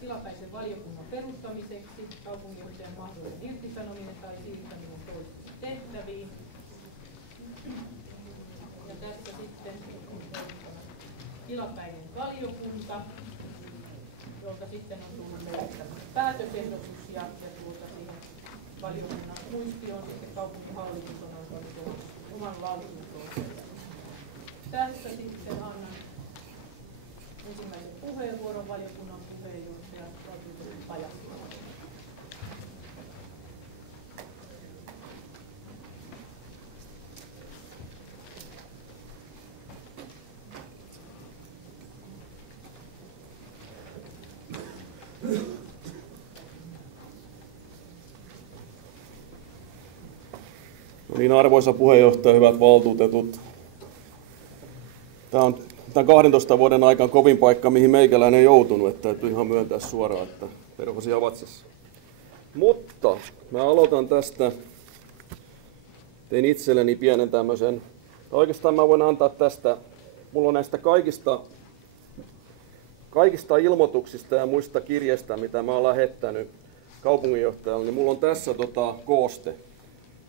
tilapäisen valiokunnan perustamiseksi, kaupunginjohtajan mahdollinen irtisanominen tai siirtäminen toisiin tehtäviin. Ja tässä sitten tilapäinen valiokunta, jolta sitten on tullut meille päätösehdotus ja siihen valiokunnan muistioon sitten kaupunginhallitus on antanut oman lausuntonsa. Tässä sitten annan ensimmäisen puheenvuoron valiokunnan puheenjohtaja valtuutettu Pajasalo. No niin, arvoisa puheenjohtaja, hyvät valtuutetut. Tämä on tämän 12 vuoden aikana kovin paikka, mihin meikäläinen ei joutunut, että täytyy ihan myöntää suoraan, että perhosia vatsassa. Mutta mä aloitan tästä. Tein itselleni pienen tämmöisen, oikeastaan mä voin antaa tästä, mulla on näistä kaikista ilmoituksista ja muista kirjeistä, mitä mä oon lähettänyt kaupunginjohtajalle, niin mulla on tässä kooste.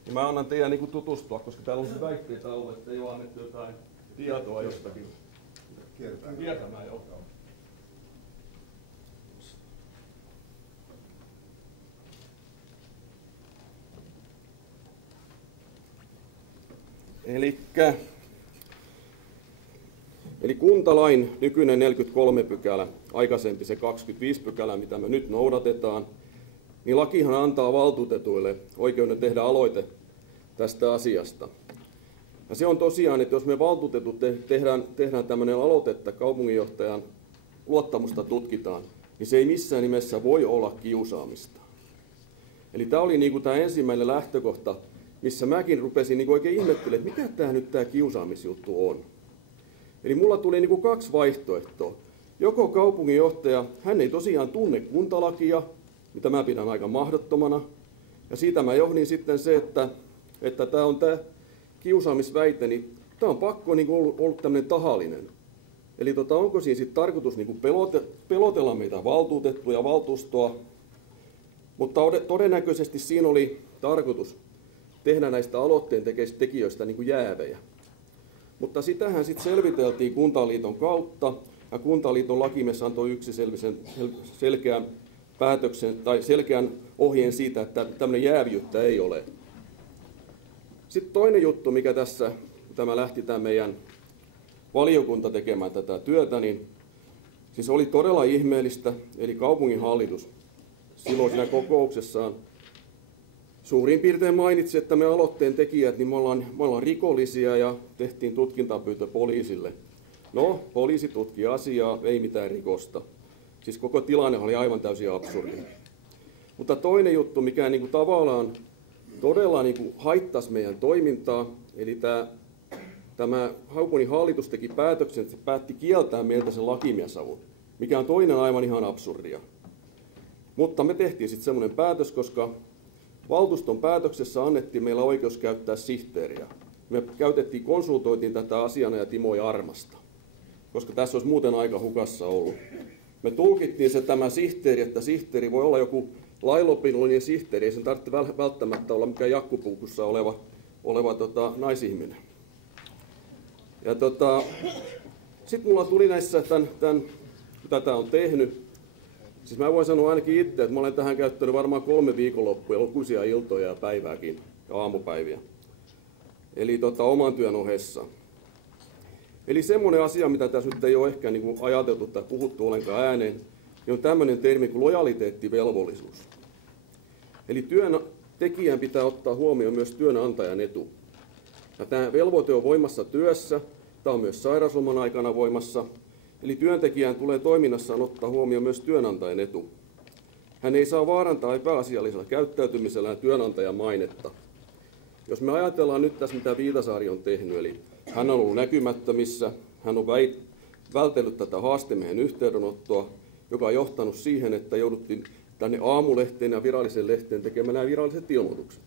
Ja mä annan teidän niin tutustua, koska täällä on väitteitä ollut, että ei ole annettu jotain tietoa jostakin. Kiertämään jo. Eli kuntalain nykyinen 43 pykälä, aikaisempi se 25 pykälä, mitä me nyt noudatetaan, niin lakihan antaa valtuutetuille oikeuden tehdä aloite tästä asiasta. Ja se on tosiaan, että jos me valtuutetut tehdään tämmöinen aloite, että kaupunginjohtajan luottamusta tutkitaan, niin se ei missään nimessä voi olla kiusaamista. Eli tämä oli niin kuin tämä ensimmäinen lähtökohta, missä mäkin rupesin niin kuin oikein ihmettelemään, että mikä tämä nyt tämä kiusaamisjuttu on. Eli mulla tuli niin kuin kaksi vaihtoehtoa. Joko kaupunginjohtaja, hän ei tosiaan tunne kuntalakia, mitä mä pidän aika mahdottomana, ja siitä mä johdin sitten se, että tämä on tämä kiusaamisväite, niin tämä on pakko niin kuin ollut tämmöinen tahallinen. Eli onko siinä sitten tarkoitus niin kuin pelotella meitä valtuutettuja ja valtuustoa, mutta todennäköisesti siinä oli tarkoitus tehdä näistä aloitteen tekijöistä niin kuin jäävejä. Mutta sitähän sitten selviteltiin Kuntaliiton kautta, ja Kuntaliiton lakimies antoi selkeän päätöksen tai selkeän ohjeen siitä, että tämmöinen jäävyyttä ei ole. Sitten toinen juttu, mikä tässä, kun tämä lähti tämä meidän valiokunta tekemään tätä työtä, niin siis oli todella ihmeellistä, eli kaupunginhallitus silloin siinä kokouksessaan suurin piirtein mainitsi, että me aloitteen tekijät, niin me ollaan rikollisia ja tehtiin tutkintapyyntö poliisille. No, poliisi tutki asiaa, ei mitään rikosta. Siis koko tilanne oli aivan täysin absurdi. Mutta toinen juttu, mikä niin kuin tavallaan todella niin kuin haittasi meidän toimintaa, eli tämä kaupungin hallitus teki päätöksen, että se päätti kieltää meiltä sen lakimiesavun, mikä on toinen aivan ihan absurdia. Mutta me tehtiin sitten semmoinen päätös, koska valtuuston päätöksessä annettiin meillä oikeus käyttää sihteeriä. Me konsultoitiin tätä asiana ja Timo Jarmasta, koska tässä olisi muuten aika hukassa ollut. Me tulkittiin se tämä sihteeri, että sihteeri voi olla joku lailopinnollinen sihteeri, ei sen tarvitse välttämättä olla mikään jakkupuukussa oleva naisihminen. Ja sitten mulla tuli näissä, tätä on tehnyt, siis mä voin sanoa ainakin itse, että mä olen tähän käyttänyt varmaan 3 viikonloppuja, lukuisia iltoja ja päivääkin ja aamupäiviä. Eli oman työn ohessa. Eli semmoinen asia, mitä tässä nyt ei ole ehkä niin kuin ajateltu tai puhuttu ollenkaan ääneen, niin on tämmöinen termi kuin lojaliteettivelvollisuus. Eli työntekijän pitää ottaa huomioon myös työnantajan etu. Ja tämä velvoite on voimassa työssä, tämä on myös sairausloman aikana voimassa, eli työntekijän tulee toiminnassaan ottaa huomioon myös työnantajan etu. Hän ei saa vaarantaa epäasiallisella käyttäytymisellään työnantajan mainetta. Jos me ajatellaan nyt tässä, mitä Viitasaari on tehnyt, eli hän on ollut näkymättömissä, hän on vältellyt tätä haastemiehen yhteydenottoa, joka on johtanut siihen, että jouduttiin tänne aamulehteen ja viralliseen lehteen tekemään nämä viralliset ilmoitukset.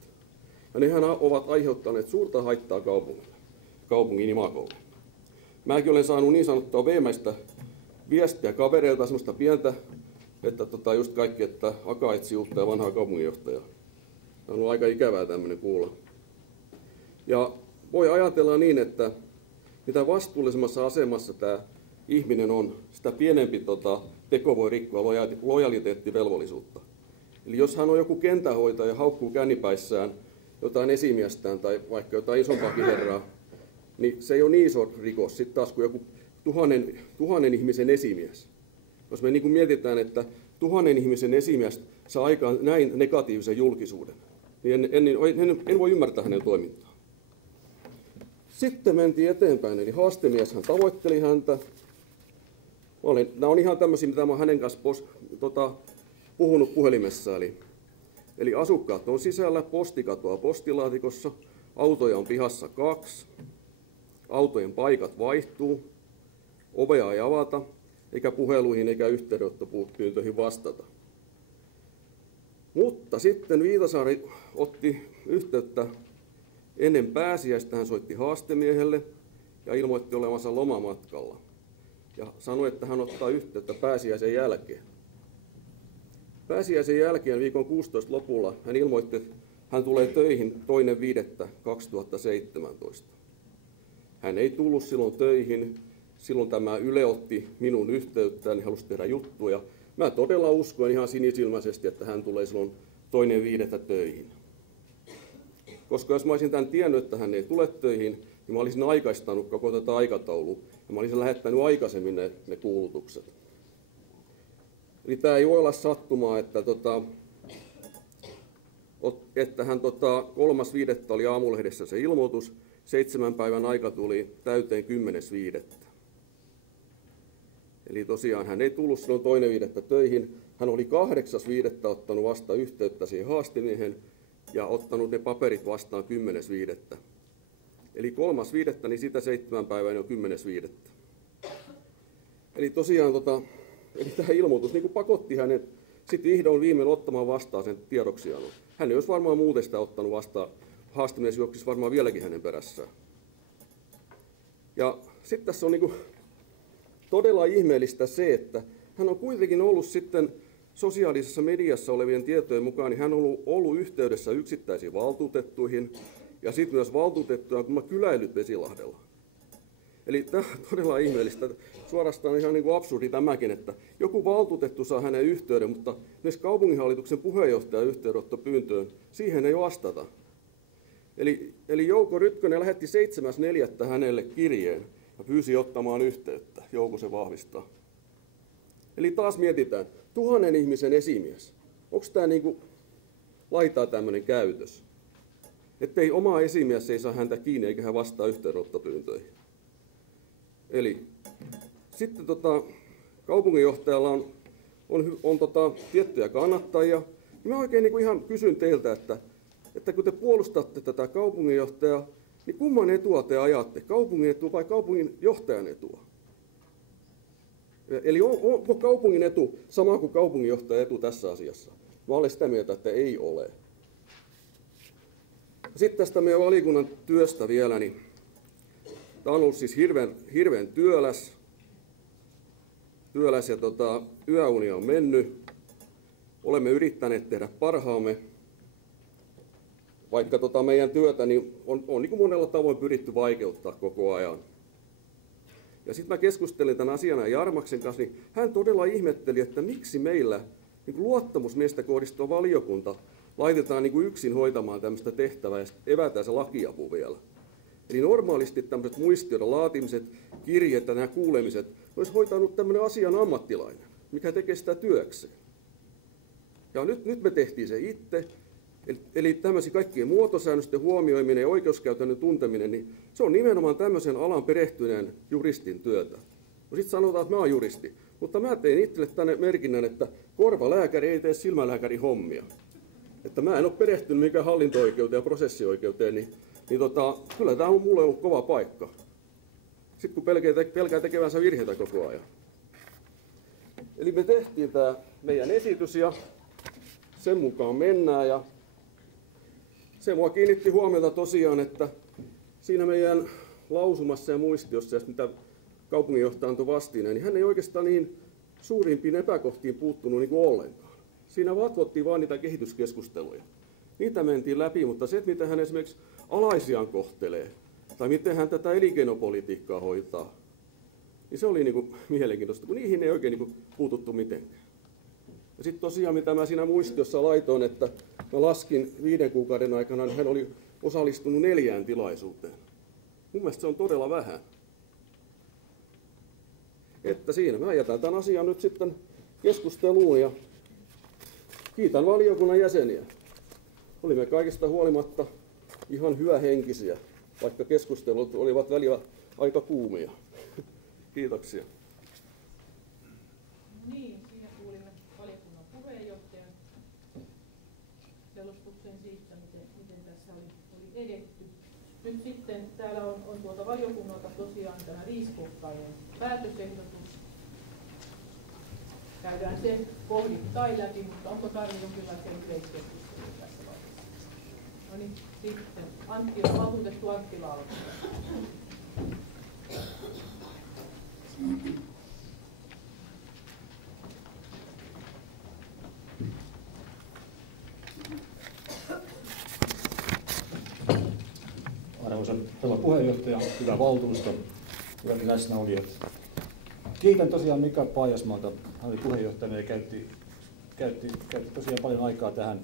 Ja nehän ovat aiheuttaneet suurta haittaa kaupungin imagolle. Mäkin olen saanut niin sanottua veemäistä viestiä kavereilta, semmoista pientä että just kaikki, että Aka etsi uutta ja vanhaa kaupunginjohtajaa. Tämä on ollut aika ikävää tämmöinen kuulla. Ja voi ajatella niin, että mitä vastuullisemmassa asemassa tämä ihminen on, sitä pienempi teko voi rikkoa lojaliteettivelvollisuutta. Eli jos hän on joku kentähoitaja ja haukkuu kännipäissään jotain esimiestään tai vaikka jotain isompaakin herraa, niin se ei ole niin iso rikos sitten taas kuin joku tuhannen ihmisen esimies. Jos me niin mietitään, että 1000 ihmisen esimies saa aikaan näin negatiivisen julkisuuden, niin en voi ymmärtää hänen toimintaa. Sitten mentiin eteenpäin, eli haastemieshän tavoitteli häntä. Nämä on ihan tämmöisiä, mitä mä olen hänen kanssa puhunut puhelimessa. Eli asukkaat on sisällä, posti katoaa postilaatikossa, autoja on pihassa 2, autojen paikat vaihtuu, ovea ei avata, eikä puheluihin eikä yhteydenottopyyntöihin vastata. Mutta sitten Viitasaari otti yhteyttä ennen pääsiäistä, hän soitti haastemiehelle ja ilmoitti olevansa lomamatkalla. Ja sanoi, että hän ottaa yhteyttä pääsiäisen jälkeen. Pääsiäisen jälkeen viikon 16 lopulla hän ilmoitti, että hän tulee töihin 2.5.2017. Hän ei tullut silloin töihin. Silloin tämä Yle otti minun yhteyttään ja halusi tehdä juttuja. Mä todella uskoin ihan sinisilmäisesti, että hän tulee silloin 2.5. töihin. Koska jos mä olisin tämän tiennyt, että hän ei tule töihin, niin mä olisin aikaistanut koko tätä aikataulua. Ja mä olisin lähettänyt aikaisemmin ne kuulutukset. Eli tämä ei voi olla sattumaa, että hän 3.5. oli aamulehdessä se ilmoitus, 7 päivän aika tuli täyteen 10.5. Eli tosiaan hän ei tullut silloin 2.5. töihin. Hän oli 8.5. ottanut vasta yhteyttä siihen haastimiehen ja ottanut ne paperit vastaan 10.5. Eli 3.5. niin sitä 7 päivää on 10.5. Eli tosiaan eli tämä ilmoitus niin pakotti hänet sitten vihdoin viimein ottamaan vastaan sen tiedoksiannon. Hän ei olisi varmaan muuten sitä ottanut vastaan. Haastamies juoksisi varmaan vieläkin hänen perässään. Ja sitten tässä on todella ihmeellistä se, että hän on kuitenkin ollut sitten sosiaalisessa mediassa olevien tietojen mukaan, niin hän on ollut yhteydessä yksittäisiin valtuutettuihin ja sitten myös valtuutettuja kyläilyt Vesilahdella. Eli tämä on todella ihmeellistä. Suorastaan ihan absurdi tämäkin, että joku valtuutettu saa hänen yhteyden, mutta myös kaupunginhallituksen puheenjohtajan yhteydenottopyyntöön siihen ei vastata. Eli Jouko Rytkönen lähetti 7.4. hänelle kirjeen ja pyysi ottamaan yhteyttä. Jouko se vahvistaa. Eli taas mietitään, 1000 ihmisen esimies. Onko tämä laitaa tämmöinen käytös? Ettei oma esimies ei saa häntä kiinni eikä hän vastaa yhteydenottopyyntöihin. Eli sitten kaupunginjohtajalla on tiettyjä kannattajia. Mä oikein ihan kysyn teiltä, että kun te puolustatte tätä kaupunginjohtajaa, niin kumman etua te ajatte? Kaupungin etua vai kaupunginjohtajan etua? Eli onko kaupungin etu sama kuin kaupunginjohtajan etu tässä asiassa? Mä olen sitä mieltä, että ei ole. Sitten tästä meidän valiokunnan työstä vielä, niin tämä on ollut siis hirveän työläs ja yöunia on mennyt. Olemme yrittäneet tehdä parhaamme, vaikka meidän työtä niin on niin kuin monella tavoin pyritty vaikeuttaa koko ajan. Ja sitten mä keskustelin tämän asian Jarmaksen kanssa, niin hän todella ihmetteli, että miksi meillä niin luottamusmiestä kohdistuva valiokunta laitetaan niin yksin hoitamaan tämmöistä tehtävää ja evätään se lakiapu vielä. Eli normaalisti tämmöiset muistioiden laatimiset, kirjeet ja nämä kuulemiset olisi hoitanut tämmöinen asian ammattilainen, mikä tekee sitä työkseen. Ja nyt me tehtiin se itse. Eli tämmöisiä kaikkien muotosäännösten huomioiminen ja oikeuskäytännön tunteminen, niin se on nimenomaan tämmöisen alan perehtyneen juristin työtä. No sitten sanotaan, että mä oon juristi, mutta mä tein itselle tänne merkinnän, että korvalääkäri ei tee silmälääkärin hommia. Että mä en ole perehtynyt mihinkään hallinto-oikeuteen ja prosessioikeuteen, niin kyllä tämä on mulle ollut kova paikka. Sitten kun pelkää tekevänsä virheitä koko ajan. Eli me tehtiin tämä meidän esitys ja sen mukaan mennään. Ja se mua kiinnitti huomiota tosiaan, että siinä meidän lausumassa ja muistiossa, mitä kaupunginjohtaja antoi vastineen, niin hän ei oikeastaan niin suurimpiin epäkohtiin puuttunut niin kuin ollenkaan. Siinä vatvottiin vain niitä kehityskeskusteluja. Niitä mentiin läpi, mutta se, että miten hän esimerkiksi alaisiaan kohtelee, tai miten hän tätä elinkeinopolitiikkaa hoitaa, niin se oli niin kuin mielenkiintoista, kun niihin ei oikein niin kuin puututtu mitenkään. Ja sitten tosiaan, mitä mä siinä muistiossa laitoin, että mä laskin 5 kuukauden aikana, niin hän oli osallistunut 4 tilaisuuteen. Mun mielestä se on todella vähän. Että siinä mä jätän tämän asian nyt sitten keskusteluun ja kiitän valiokunnan jäseniä. Olimme kaikista huolimatta ihan hyvähenkisiä, vaikka keskustelut olivat välillä aika kuumia. Kiitoksia. Niin, siinä kuulimme valiokunnan puheenjohtajan selostuksen siitä, miten tässä oli edetty. Nyt sitten täällä on valiokunnalta tosiaan tämä 5-kohtainen päätösehdotus. Käydään se kohdittain läpi, mutta onko tarvittu jonkinlaisia yleiskeskustelua tässä vaiheessa? No niin, sitten valtuutettu Anttila aloittaa. Arvoisa rouva puheenjohtaja, hyvä valtuusto, hyvät läsnäolijat. Kiitän tosiaan Mika Paajasmaalta, hän oli puheenjohtajana ja käytti tosiaan paljon aikaa tähän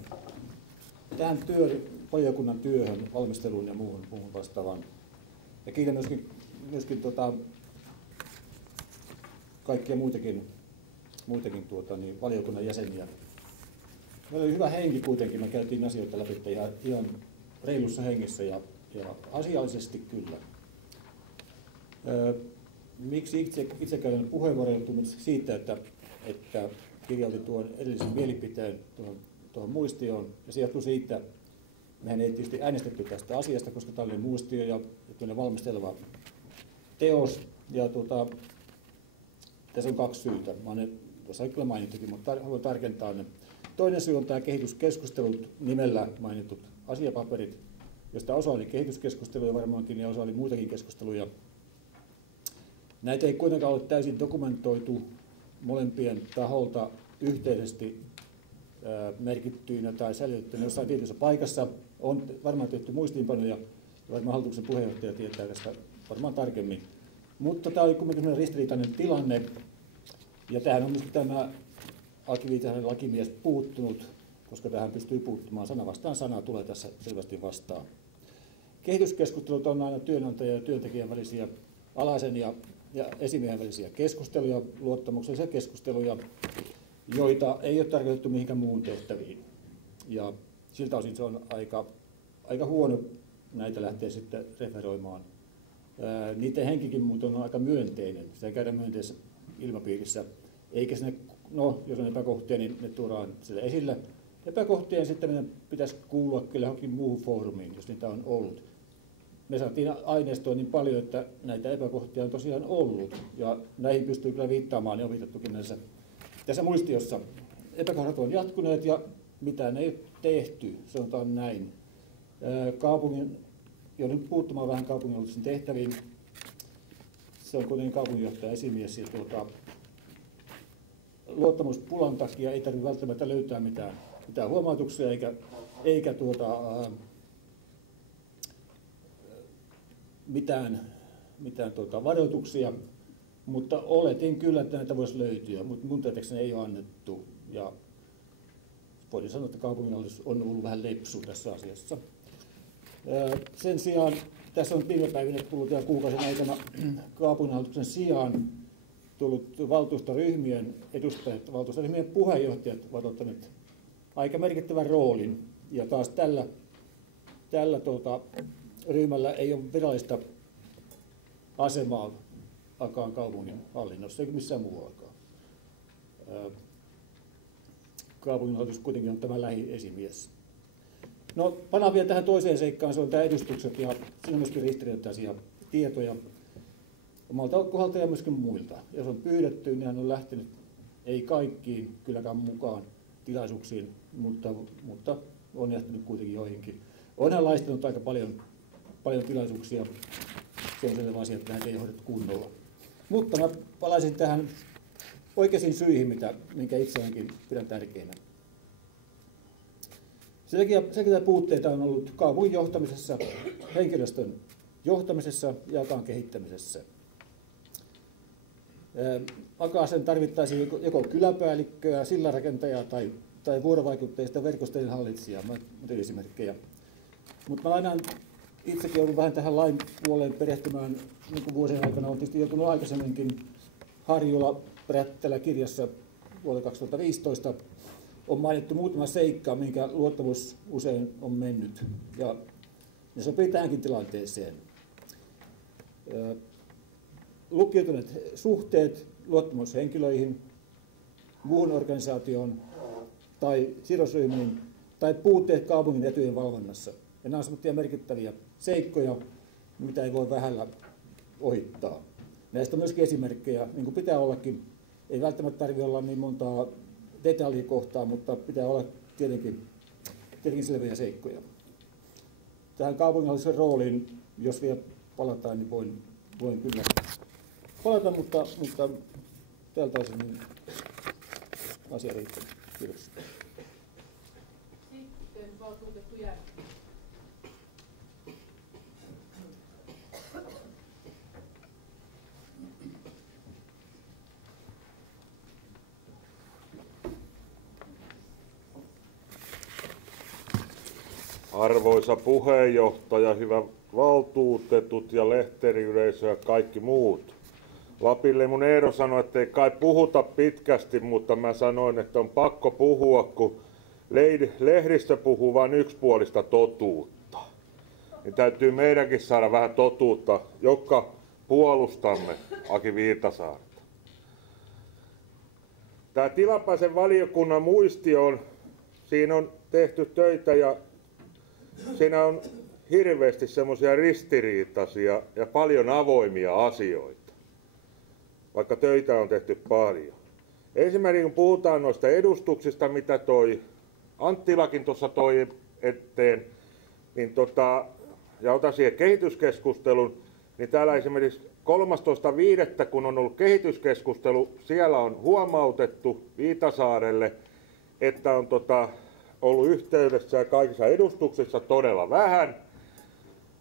valiokunnan työhön, valmisteluun ja muuhun vastaavaan. Ja kiitän myöskin kaikkia muitakin valiokunnan jäseniä. Meillä oli hyvä henki kuitenkin, me käytiin asioita läpi ihan reilussa hengessä ja asiallisesti kyllä. Miksi itse käyn puheenvuoron siitä, että kirjoitin tuon edellisen mielipiteen tuohon muistioon, ja se johtuu siitä, mehän ei tietysti äänestetty tästä asiasta, koska tämä oli muistio ja valmisteleva teos, ja tässä on 2 syytä. Mä olen tuossa kyllä mainittukin, mutta haluan tarkentaa ne. Toinen syy on tämä kehityskeskustelut nimellä mainitut asiapaperit, josta osa oli kehityskeskusteluja varmaankin ja osa oli muitakin keskusteluja. Näitä ei kuitenkaan ole täysin dokumentoitu molempien taholta yhteisesti merkittyinä tai säilytettyinä jossain tietyssä paikassa. On varmaan tehty muistiinpanoja, ja varmaan hallituksen puheenjohtaja tietää tästä varmaan tarkemmin. Mutta tämä oli kuitenkin ristiriitainen tilanne, ja tähän on myös tämä Aki Viitanen lakimies puuttunut, koska tähän pystyy puuttumaan. Sana vastaan sana tulee tässä selvästi vastaan. Kehityskeskustelut on aina työnantajan ja työntekijän välisiä, alaisen ja esimiehen välisiä keskusteluja, luottamuksellisia keskusteluja, joita ei ole tarkoitettu mihinkään muun tehtäviin. Ja siltä osin se on aika huono näitä lähteä sitten referoimaan. Niiden henkikin muuten on aika myönteinen. Se ei käydä myönteisessä ilmapiirissä, eikä sinne, jos on epäkohtia, niin ne tuodaan sille esille. Epäkohtien sitten meidän pitäisi kuulua kyllä johonkin muuhun foorumiin, jos niitä on ollut. Me saatiin aineistoa niin paljon, että näitä epäkohtia on tosiaan ollut, ja näihin pystyy kyllä viittaamaan ja on viitattukin tässä muistiossa. Epäkohdat on jatkuneet ja mitään ei ole tehty, sanotaan näin. Joudun puuttumaan vähän kaupunginhallituksen tehtäviin. Se on kuitenkin kaupunginjohtaja esimies ja luottamuspulan takia ei tarvitse välttämättä löytää mitään huomautuksia eikä mitään varoituksia, mutta oletin kyllä, että näitä voisi löytyä, mutta mun tietääkseni ei ole annettu. Ja voisin sanoa, että kaupunginhallitus on ollut vähän lepsu tässä asiassa. Sen sijaan tässä on viime päivinä tullut ja kuukausien aikana kaupunginhallituksen sijaan tullut valtuustoryhmien edustajat, valtuustoryhmien puheenjohtajat ovat ottaneet aika merkittävän roolin. Ja taas tällä ryhmällä ei ole virallista asemaa Akaan kaupungin hallinnossa, eikä missään muuallakaan. Kaupunginhallitus kuitenkin on tämä lähiesimies. No, palaan vielä tähän toiseen seikkaan, se on tämä edustukset, ja siinä on myöskin ristiriitaisia tietoja omalta kohdalta ja myöskin muilta. Jos on pyydetty, niin hän on lähtenyt, ei kaikkiin kylläkään mukaan tilaisuuksiin, mutta on lähtenyt kuitenkin joihinkin. On hän laistanut aika paljon tilaisuuksia, se on selvä asia, että näitä ei hoidettu kunnolla. Mutta mä palaisin tähän oikeisiin syihin, minkä itseäänkin pidän tärkeänä. Selkeitä puutteita on ollut kaupungin johtamisessa, henkilöstön johtamisessa ja akaan kehittämisessä. Akaaseen tarvittaisiin joko kyläpäällikköä, sillanrakentajaa tai vuorovaikutteista verkostojen hallitsijaa, muuten esimerkkejä. Mutta mä aina itsekin joudun vähän tähän lain puoleen perehtymään niin kuin vuosien aikana. Olen tietysti joutunut aikaisemminkin Harjula Prättälä kirjassa vuodelta 2015 on mainittu muutama seikka, minkä luottamus usein on mennyt. Ja ne sopii tähänkin tilanteeseen. Lukkiutuneet suhteet luottamushenkilöihin, muuhun organisaatioon tai sidosryhmiin tai puutteet kaupungin etujen valvonnassa. Ja nämä on sellaisia merkittäviä seikkoja, mitä ei voi vähällä ohittaa. Näistä on myöskin esimerkkejä, niin kuin pitää ollakin. Ei välttämättä tarvitse olla niin montaa detaljikohtaa, mutta pitää olla tietenkin selviä seikkoja. Tähän kaupungillisen rooliin, jos vielä palataan, niin voin kyllä palata, mutta tältä osin niin asia riittää. Kiitos. Sitten valtuutettu Järvi. Arvoisa puheenjohtaja, hyvä valtuutetut ja lehteriyleisö ja kaikki muut. Lapille mun Eero sanoi, että ei kai puhuta pitkästi, mutta mä sanoin, että on pakko puhua, kun lehdistö puhuu vain yksipuolista totuutta. Niin täytyy meidänkin saada vähän totuutta, jotka puolustamme Aki Viitasaarta. Tämä tilapäisen valiokunnan muistio siinä on tehty töitä ja siinä on hirveästi semmoisia ristiriitaisia ja paljon avoimia asioita, vaikka töitä on tehty paljon. Esimerkiksi kun puhutaan noista edustuksista, mitä toi Anttilakin tuossa toi eteen, niin ja otan siihen kehityskeskustelun, niin täällä esimerkiksi 13.5. kun on ollut kehityskeskustelu, siellä on huomautettu Viitasaarelle, että on ollut yhteydessä ja kaikissa edustuksissa todella vähän.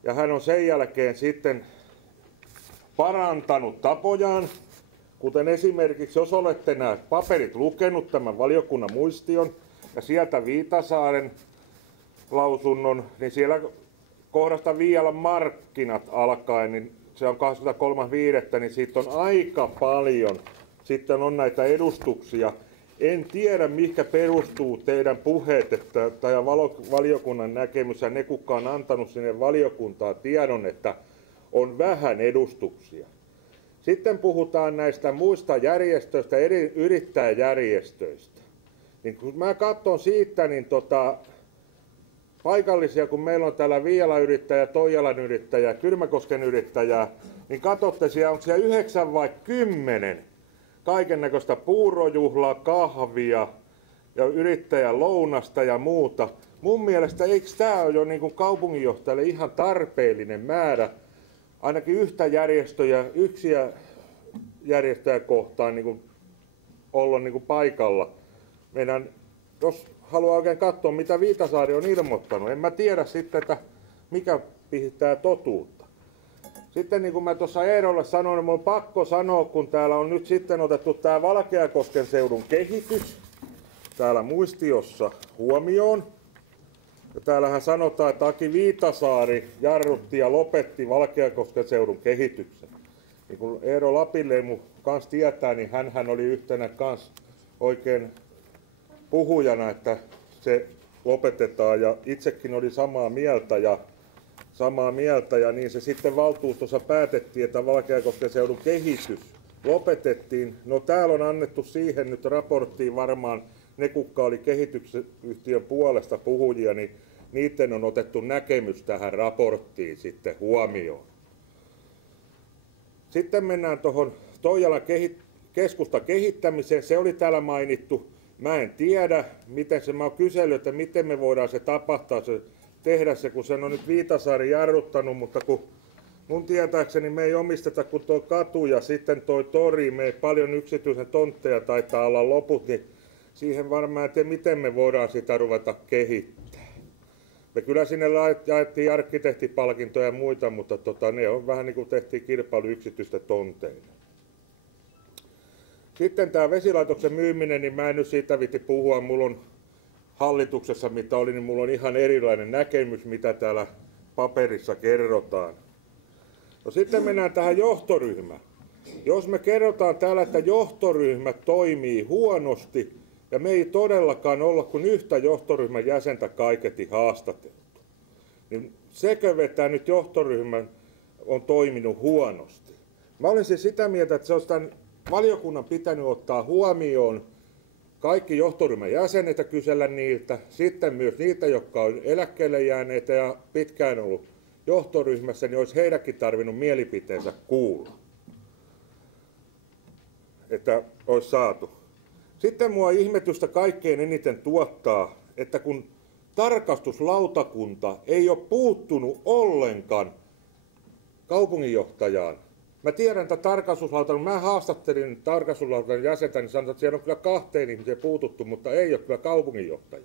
Ja hän on sen jälkeen sitten parantanut tapojaan, kuten esimerkiksi, jos olette nämä paperit lukenut, tämän valiokunnan muistion, ja sieltä Viitasaaren lausunnon, niin siellä kohdasta Viialan markkinat alkaen, niin se on 23.5., niin siitä on aika paljon. Sitten on näitä edustuksia. En tiedä, mihinkä perustuu teidän puheet tai valiokunnan näkemys ja ne, kuka on antanut sinne valiokuntaan tiedon, että on vähän edustuksia. Sitten puhutaan näistä muista järjestöistä, eri yrittäjäjärjestöistä. Niin kun mä katson siitä, niin paikallisia, kun meillä on täällä Viialan yrittäjä, Toijalan yrittäjä, Kylmäkosken yrittäjä, niin katsotte siellä, onko siellä 9 vai 10 kaiken näköistä puurojuhlaa, kahvia ja yrittäjän lounasta ja muuta. Mun mielestä eikö tämä ole jo niin kuin kaupunginjohtajalle ihan tarpeellinen määrä, ainakin yksiä järjestöjä kohtaan niin kuin olla niin kuin paikalla. Meidän, jos haluaa oikein katsoa, mitä Viitasaari on ilmoittanut, en mä tiedä sitten, että mikä pitää totuutta. Sitten niin kuin mä tuossa Eerolle sanoin, niin mun on pakko sanoa, kun täällä on nyt sitten otettu tämä Valkeakosken seudun kehitys täällä muistiossa huomioon. Ja täällähän sanotaan, että Aki Viitasaari jarrutti ja lopetti Valkeakosken seudun kehityksen. Niin kuin Eero Lapinleemu kans tietää, niin hänhän oli yhtenä kans oikein puhujana, että se lopetetaan, ja itsekin oli samaa mieltä ja niin se sitten valtuustossa päätettiin, että Valkeakosken seudun kehitys lopetettiin. No täällä on annettu siihen nyt raporttiin varmaan ne, kuka oli kehitysyhtiön puolesta puhujia, niin niiden on otettu näkemys tähän raporttiin sitten huomioon. Sitten mennään tuohon Toijalan keskustan kehittämiseen. Se oli täällä mainittu. Mä en tiedä, miten se, mä oon kysellyt, että miten me voidaan se tapahtaa, tehdä se, kun sen on nyt Viitasaari jarruttanut, mutta kun mun tietääkseni me ei omisteta kuin tuo katu ja sitten tuo tori. Me ei paljon yksityisen tontteja taitaa olla loput, niin siihen varmaan, että miten me voidaan sitä ruveta kehittämään. Me kyllä sinne jaettiin arkkitehtipalkintoja ja muita, mutta ne on vähän niin kuin tehtiin kilpailu yksityistä tonteille. Sitten tämä vesilaitoksen myyminen, niin mä en nyt siitä viitti puhua. Mulla on hallituksessa, mitä oli, niin mulla on ihan erilainen näkemys, mitä täällä paperissa kerrotaan. No sitten mennään tähän johtoryhmään. Jos me kerrotaan täällä, että johtoryhmä toimii huonosti, ja me ei todellakaan olla kuin yhtä johtoryhmän jäsentä kaiketi haastateltu, niin sekö vetää nyt johtoryhmän on toiminut huonosti? Mä olen siis sitä mieltä, että se olisi tämän valiokunnan pitänyt ottaa huomioon kaikki johtoryhmän jäsenet ja kysellä niiltä, sitten myös niitä, jotka on eläkkeelle jääneitä ja pitkään ollut johtoryhmässä, niin olisi heidänkin tarvinnut mielipiteensä kuulla, että olisi saatu. Sitten mua ihmetystä kaikkein eniten tuottaa, että kun tarkastuslautakunta ei ole puuttunut ollenkaan kaupunginjohtajaan. Mä tiedän, että mä haastattelin tarkastuslautakunnan jäsentä, niin sanoin, että siellä on kyllä 2 ihmiseen puututtu, mutta ei ole kyllä kaupunginjohtaja.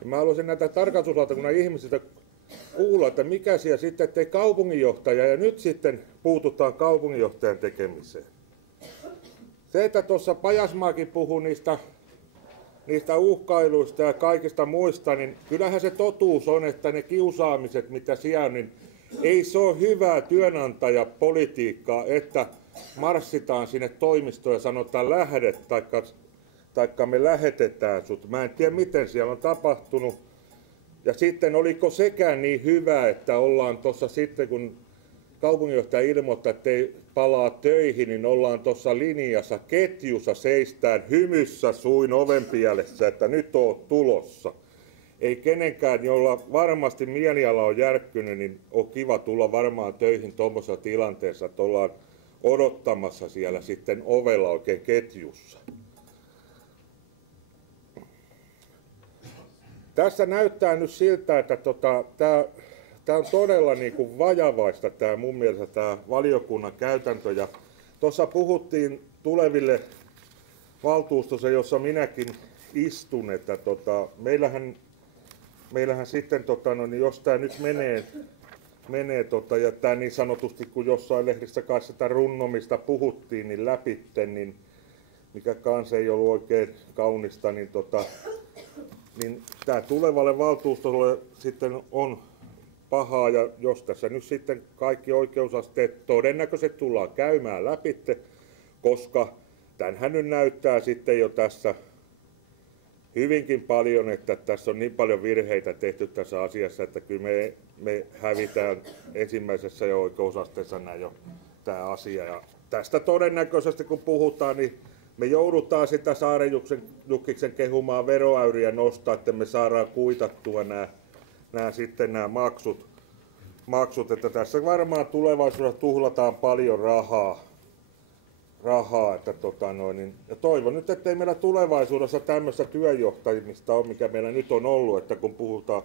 Ja mä haluaisin näitä tarkastuslautakunnan ihmisiltä kuulla, että mikä siellä sitten, ettei kaupunginjohtaja ja nyt sitten puututaan kaupunginjohtajan tekemiseen. Se, että tuossa Pajasmaakin puhui niistä uhkailuista ja kaikista muista, niin kyllähän se totuus on, että ne kiusaamiset, mitä siellä on, niin ei se ole hyvää työnantajapolitiikkaa, että marssitaan sinne toimistoon ja sanotaan lähde, taikka me lähetetään sut. Mä en tiedä, miten siellä on tapahtunut. Ja sitten oliko sekään niin hyvä, että ollaan tuossa sitten, kun kaupunginjohtaja ilmoittaa, että ei palaa töihin, niin ollaan tuossa linjassa, ketjussa seistään hymyssä suin ovenpielessä, että nyt on tulossa. Ei kenenkään, jolla varmasti mieliala on järkkynyt, niin on kiva tulla varmaan töihin tuommoisessa tilanteessa, että ollaan odottamassa siellä sitten ovella oikein ketjussa. Tässä näyttää nyt siltä, että tämä on todella niin kuin vajavaista tämä mun mielestä tämä valiokunnan käytäntö. Ja tuossa puhuttiin tuleville valtuustossa, jossa minäkin istun, että meillähän sitten, niin jos tämä nyt menee ja tämä niin sanotusti, kun jossain lehdissä kai sitä runnomista puhuttiin, niin läpitte, niin mikä kanssa ei ollut oikein kaunista, niin tämä tulevalle valtuustolle sitten on pahaa, ja jos tässä nyt sitten kaikki oikeusasteet todennäköisesti tullaan käymään läpitte, koska tämänhän nyt näyttää sitten jo tässä hyvinkin paljon, että tässä on niin paljon virheitä tehty tässä asiassa, että kyllä me hävitään ensimmäisessä jo oikeusasteessa näin jo tämä asia. Ja tästä todennäköisesti kun puhutaan, niin me joudutaan sitä Saaren Jukkiksen kehumaan veroäyriä nostaa, että me saadaan kuitattua nämä maksut, että tässä varmaan tulevaisuudessa tuhlataan paljon rahaa, että ja toivon nyt, ettei meillä tulevaisuudessa tämmöistä työjohtajimista ole, mikä meillä nyt on ollut, että kun puhutaan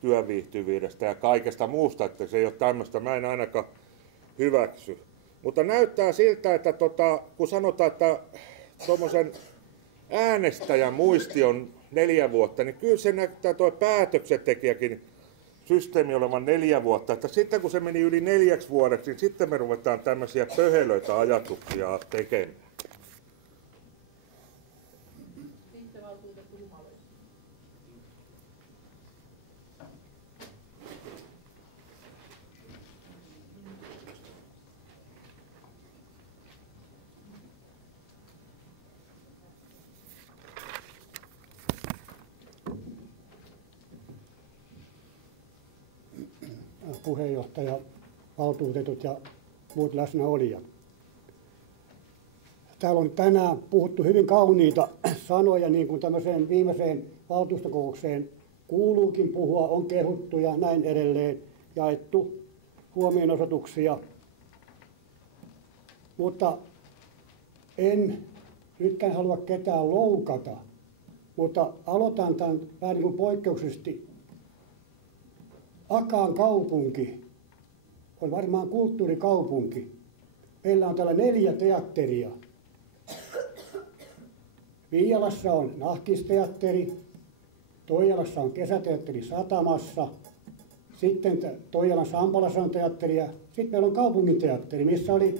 työviihtyvyydestä ja kaikesta muusta, että se ei ole tämmöistä, mä en ainakaan hyväksy. Mutta näyttää siltä, että kun sanotaan, että tuommoisen äänestäjän muisti on 4 vuotta, niin kyllä se näyttää tuo päätöksentekijäkin systeemi olevan 4 vuotta, että sitten kun se meni yli 4 vuodeksi, niin sitten me ruvetaan tämmöisiä pöhelöitä ajatuksia tekemään. Sitten valtuutettu Humalo. Puheenjohtaja, valtuutetut ja muut läsnäolijat. Täällä on tänään puhuttu hyvin kauniita sanoja, niin kuin tämmöiseen viimeiseen valtuustokokoukseen kuuluukin puhua, on kehuttu ja näin edelleen, jaettu huomionosoituksia. Mutta en nytkään halua ketään loukata, mutta aloitan tämän vähän niin kuin poikkeuksellisesti. Akaan kaupunki on varmaan kulttuurikaupunki. Meillä on täällä 4 teatteria. Viialassa on Nahkisteatteri, Toijalassa on Kesäteatteri Satamassa, sitten Toijalan Sampalassa on teatteri ja sitten meillä on kaupunginteatteri, missä oli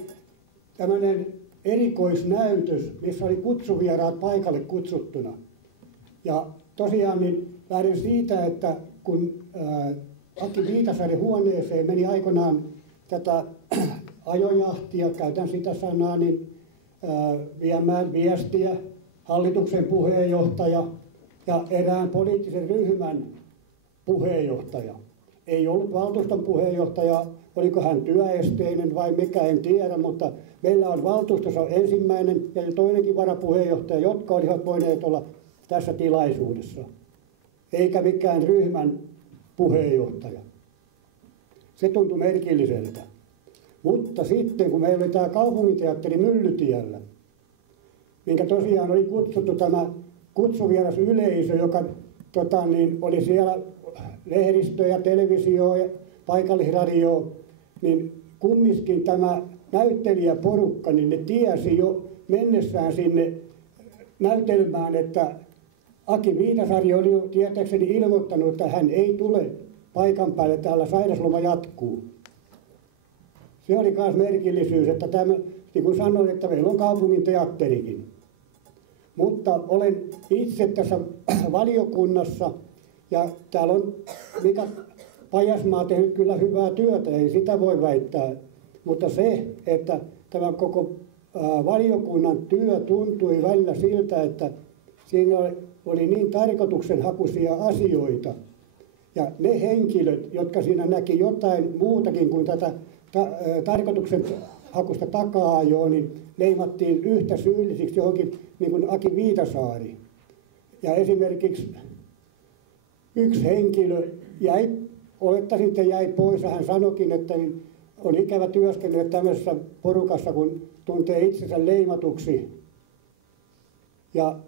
tämmöinen erikoisnäytös, missä oli kutsuvieraat paikalle kutsuttuna. Ja tosiaan niin lähden siitä, että kun Aki Viitasaaren huoneeseen meni aikoinaan tätä ajojahtia, käytän sitä sanaa, niin viemään viestiä hallituksen puheenjohtaja ja erään poliittisen ryhmän puheenjohtaja. Ei ollut valtuuston puheenjohtaja, oliko hän työesteinen vai mikä, en tiedä, mutta meillä on valtuustossa ensimmäinen ja toinenkin varapuheenjohtaja, jotka olivat voineet olla tässä tilaisuudessa, eikä mikään ryhmän puheenjohtaja. Se tuntui merkilliseltä. Mutta sitten, kun meillä oli tämä kaupunginteatteri Myllytiellä, minkä tosiaan oli kutsuttu tämä kutsuvieras yleisö, joka oli siellä lehdistö ja televisio ja paikallisradio, niin kumminkin tämä näyttelijäporukka, niin ne tiesi jo mennessään sinne näytelmään, että Aki Viitasaari oli jo tietääkseni ilmoittanut, että hän ei tule paikan päälle, täällä sairasloma jatkuu. Se oli myös merkillisyys, että tämä, niin kuin sanoin, että meillä on kaupunginteatterikin. Mutta olen itse tässä valiokunnassa, ja täällä on Mika Pajasmaa tehnyt kyllä hyvää työtä, ei sitä voi väittää. Mutta se, että tämä koko valiokunnan työ tuntui välillä siltä, että siinä oli niin tarkoituksenhakuisia asioita. Ja ne henkilöt, jotka siinä näki jotain muutakin kuin tätä tarkoituksenhakusta takaa-ajoa, niin leimattiin yhtä syyllisiksi johonkin, niin kuin Aki Viitasaari. Ja esimerkiksi yksi henkilö olettaisin, että jäi pois, ja hän sanoikin, että on ikävä työskennellä tämmöisessä porukassa, kun tuntee itsensä leimatuksi. Ja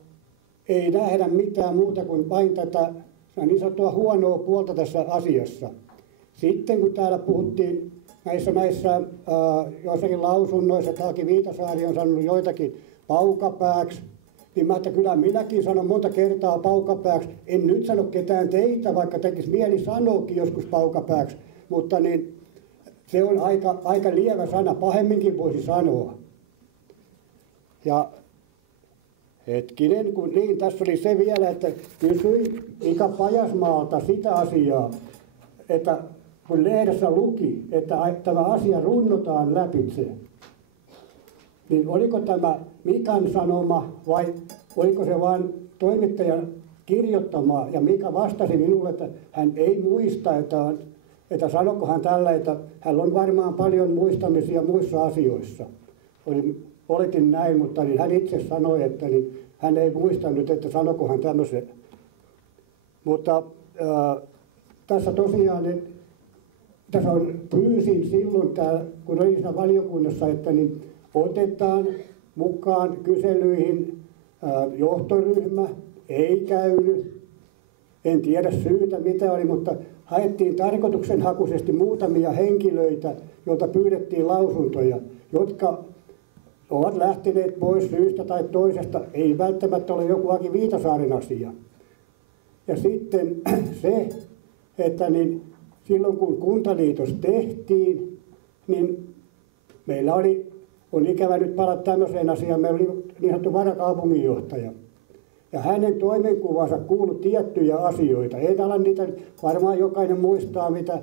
ei nähdä mitään muuta kuin vain tätä niin sanottua huonoa puolta tässä asiassa. Sitten kun täällä puhuttiin näissä joissakin lausunnoissa, että Aki Viitasaari on sanonut joitakin paukapääksi, niin mä, että kyllä minäkin sanon monta kertaa paukapääksi. En nyt sano ketään teitä, vaikka tekisi mieli sanoakin joskus paukapääksi, mutta niin, se on aika lievä sana, pahemminkin voisi sanoa. Ja hetkinen, kun niin, tässä oli se vielä, että kysyi Mika Pajasmaalta sitä asiaa, että kun lehdessä luki, että tämä asia runnotaan läpitse, niin oliko tämä Mikan sanoma vai oliko se vain toimittajan kirjoittama? Ja Mika vastasi minulle, että hän ei muista, että sanokohan tällä, että hän on varmaan paljon muistamisia muissa asioissa. Oletin näin, mutta niin hän itse sanoi, että niin hän ei muistanut, että sanokohan tämmöisen. Mutta tässä tosiaan, niin, tässä on pyysin silloin, kun olin siinä valiokunnassa, että niin otetaan mukaan kyselyihin johtoryhmä, ei käynyt. En tiedä syytä mitä oli, mutta haettiin tarkoituksenhakuisesti muutamia henkilöitä, joilta pyydettiin lausuntoja, jotka ovat lähteneet pois syystä tai toisesta. Ei välttämättä ole joku Aki Viitasaaren asia. Ja sitten se, että niin silloin kun kuntaliitos tehtiin, niin meillä on ikävä nyt palata tämmöiseen asiaan, meillä oli niin sanottu varakaupunginjohtaja. Ja hänen toimenkuvansa kuului tiettyjä asioita. Ei ala niitä, varmaan jokainen muistaa mitä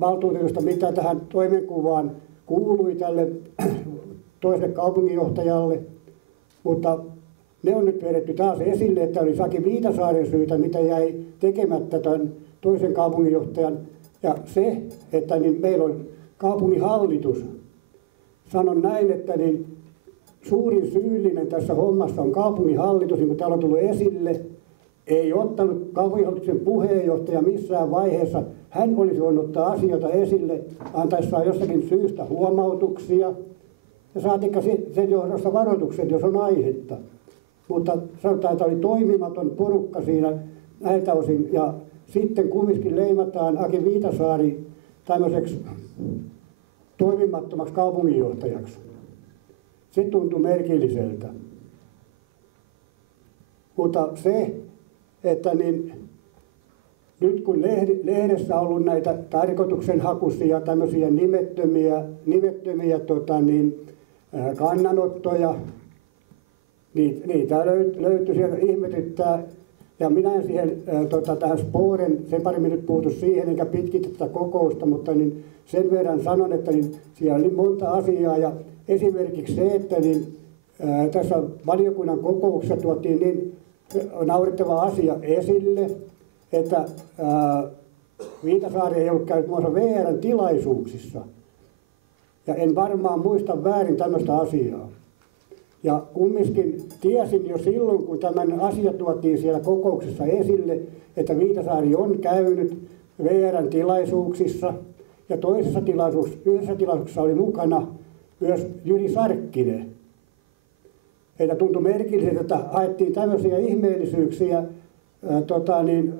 valtuutetusta, mitä tähän toimenkuvaan kuului tälle toiselle kaupunginjohtajalle. Mutta ne on nyt vedetty taas esille, että oli Aki Viitasaaren syytä, mitä jäi tekemättä tämän toisen kaupunginjohtajan. Ja se, että niin meillä on kaupunginhallitus. Sanon näin, että niin suurin syyllinen tässä hommassa on kaupunginhallitus, niin kuin täällä on tullut esille. Ei ottanut kaupunginhallituksen puheenjohtaja missään vaiheessa. Hän olisi voinut ottaa asioita esille, antaessaan jossakin syystä huomautuksia. Ja saatikka sen johdosta varoitukset, jos on aihetta. Mutta sanotaan, että oli toimimaton porukka siinä näiltä osin. Ja sitten kumminkin leimataan Aki Viitasaari tämmöiseksi toimimattomaksi kaupunginjohtajaksi. Se tuntui merkilliseltä. Mutta se, että nyt kun lehdessä on ollut näitä tarkoituksenhakuisia tämmöisiä nimettömiä kannanottoja, niitä löytyi sieltä ihmetyttää. Ja minä en siihen tähän Sporen, sen paremmin nyt puutu siihen, enkä pitkitä tätä kokousta, mutta sen verran sanon, että siellä oli monta asiaa. Ja esimerkiksi se, että tässä valiokunnan kokouksessa tuotiin niin naurettava asia esille, että Viitasaari ei ollut käynyt muassa VR:n tilaisuuksissa. Ja en varmaan muista väärin tämmöistä asiaa. Ja kumminkin tiesin jo silloin, kun tämän asia tuotiin siellä kokouksessa esille, että Viitasaari on käynyt VR:n tilaisuuksissa. Ja yhdessä tilaisuuksessa oli mukana myös Jyri Sarkkinen. Heitä tuntui merkilliseltä, että haettiin tämmöisiä ihmeellisyyksiä, niin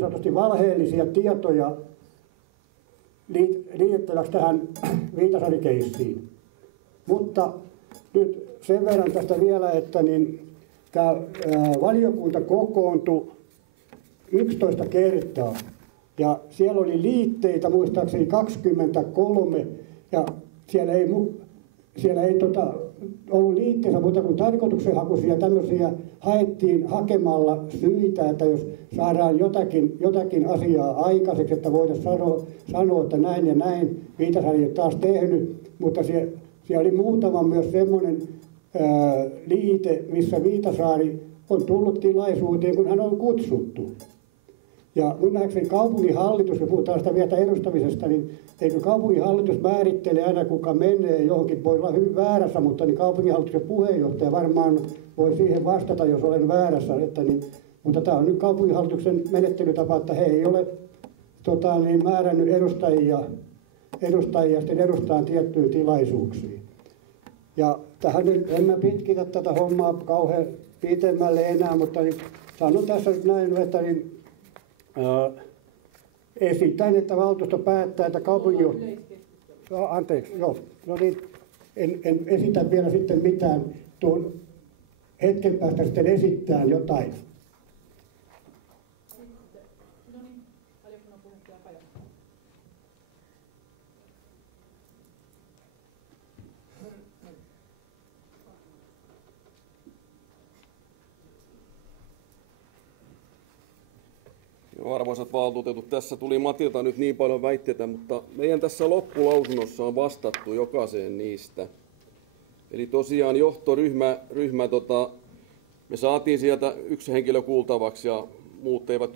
sanotusti valheellisia tietoja liitettäväksi tähän Viitasaari-keissiin. Mutta nyt sen verran tästä vielä, että tämä valiokunta kokoontui 11 kertaa. Ja siellä oli liitteitä muistaakseni 23, ja siellä ei ollut liitteessä muuta kuin tarkoituksenhakuisia tämmöisiä haettiin hakemalla syitä, että jos saadaan jotakin asiaa aikaiseksi, että voitaisiin sanoa, että näin ja näin Viitasaari ei ole taas tehnyt, mutta siellä oli muutama myös semmoinen liite, missä Viitasaari on tullut tilaisuuteen, kun hän on kutsuttu. Ja mun nähdäkseni kaupunginhallitus, kun puhutaan sitä vielä edustamisesta, niin eikö kaupunginhallitus määrittele aina, kuka menee johonkin, voi olla hyvin väärässä, mutta kaupunginhallituksen puheenjohtaja varmaan voi siihen vastata, jos olen väärässä. Mutta tämä on nyt kaupunginhallituksen menettelytapa, että he ei ole määrännyt edustajia sitten edustaan tiettyihin tilaisuuksiin. Ja tähän nyt en mä pitkitä tätä hommaa kauhean pitemmälle enää, mutta sanon tässä nyt näin, että esitän, että valtuusto päättää, että en esitä vielä sitten mitään, tuon hetken päästä sitten esittää jotain. Arvoisat valtuutetut, tässä tuli Matilta nyt niin paljon väitteitä, mutta meidän tässä loppulausunnossa on vastattu jokaiseen niistä. Eli tosiaan johtoryhmä, me saatiin sieltä yksi henkilö kuultavaksi ja muut eivät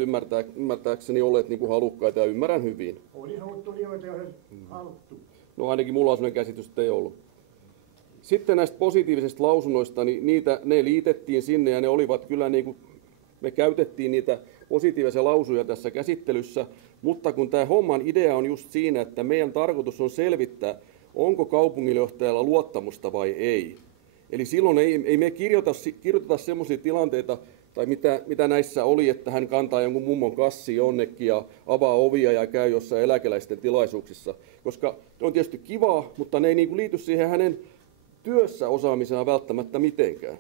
ymmärtääkseni olleet niin kuin halukkaita ja ymmärrän hyvin. Oli tulijoita, joihin haluttu. No ainakin mulla on sellainen käsitys, että ei ollut. Sitten näistä positiivisista lausunnoista, niin ne liitettiin sinne ja ne olivat kyllä niin kuin, me käytettiin niitä positiivisia lausuja tässä käsittelyssä, mutta kun tämä homman idea on just siinä, että meidän tarkoitus on selvittää, onko kaupunginjohtajalla luottamusta vai ei. Eli silloin ei me kirjoiteta semmoisia tilanteita, tai mitä näissä oli, että hän kantaa jonkun mummon kassi jonnekin ja avaa ovia ja käy jossain eläkeläisten tilaisuuksissa. Koska ne on tietysti kivaa, mutta ne ei niin kuin liity siihen hänen työssä osaamiseen välttämättä mitenkään.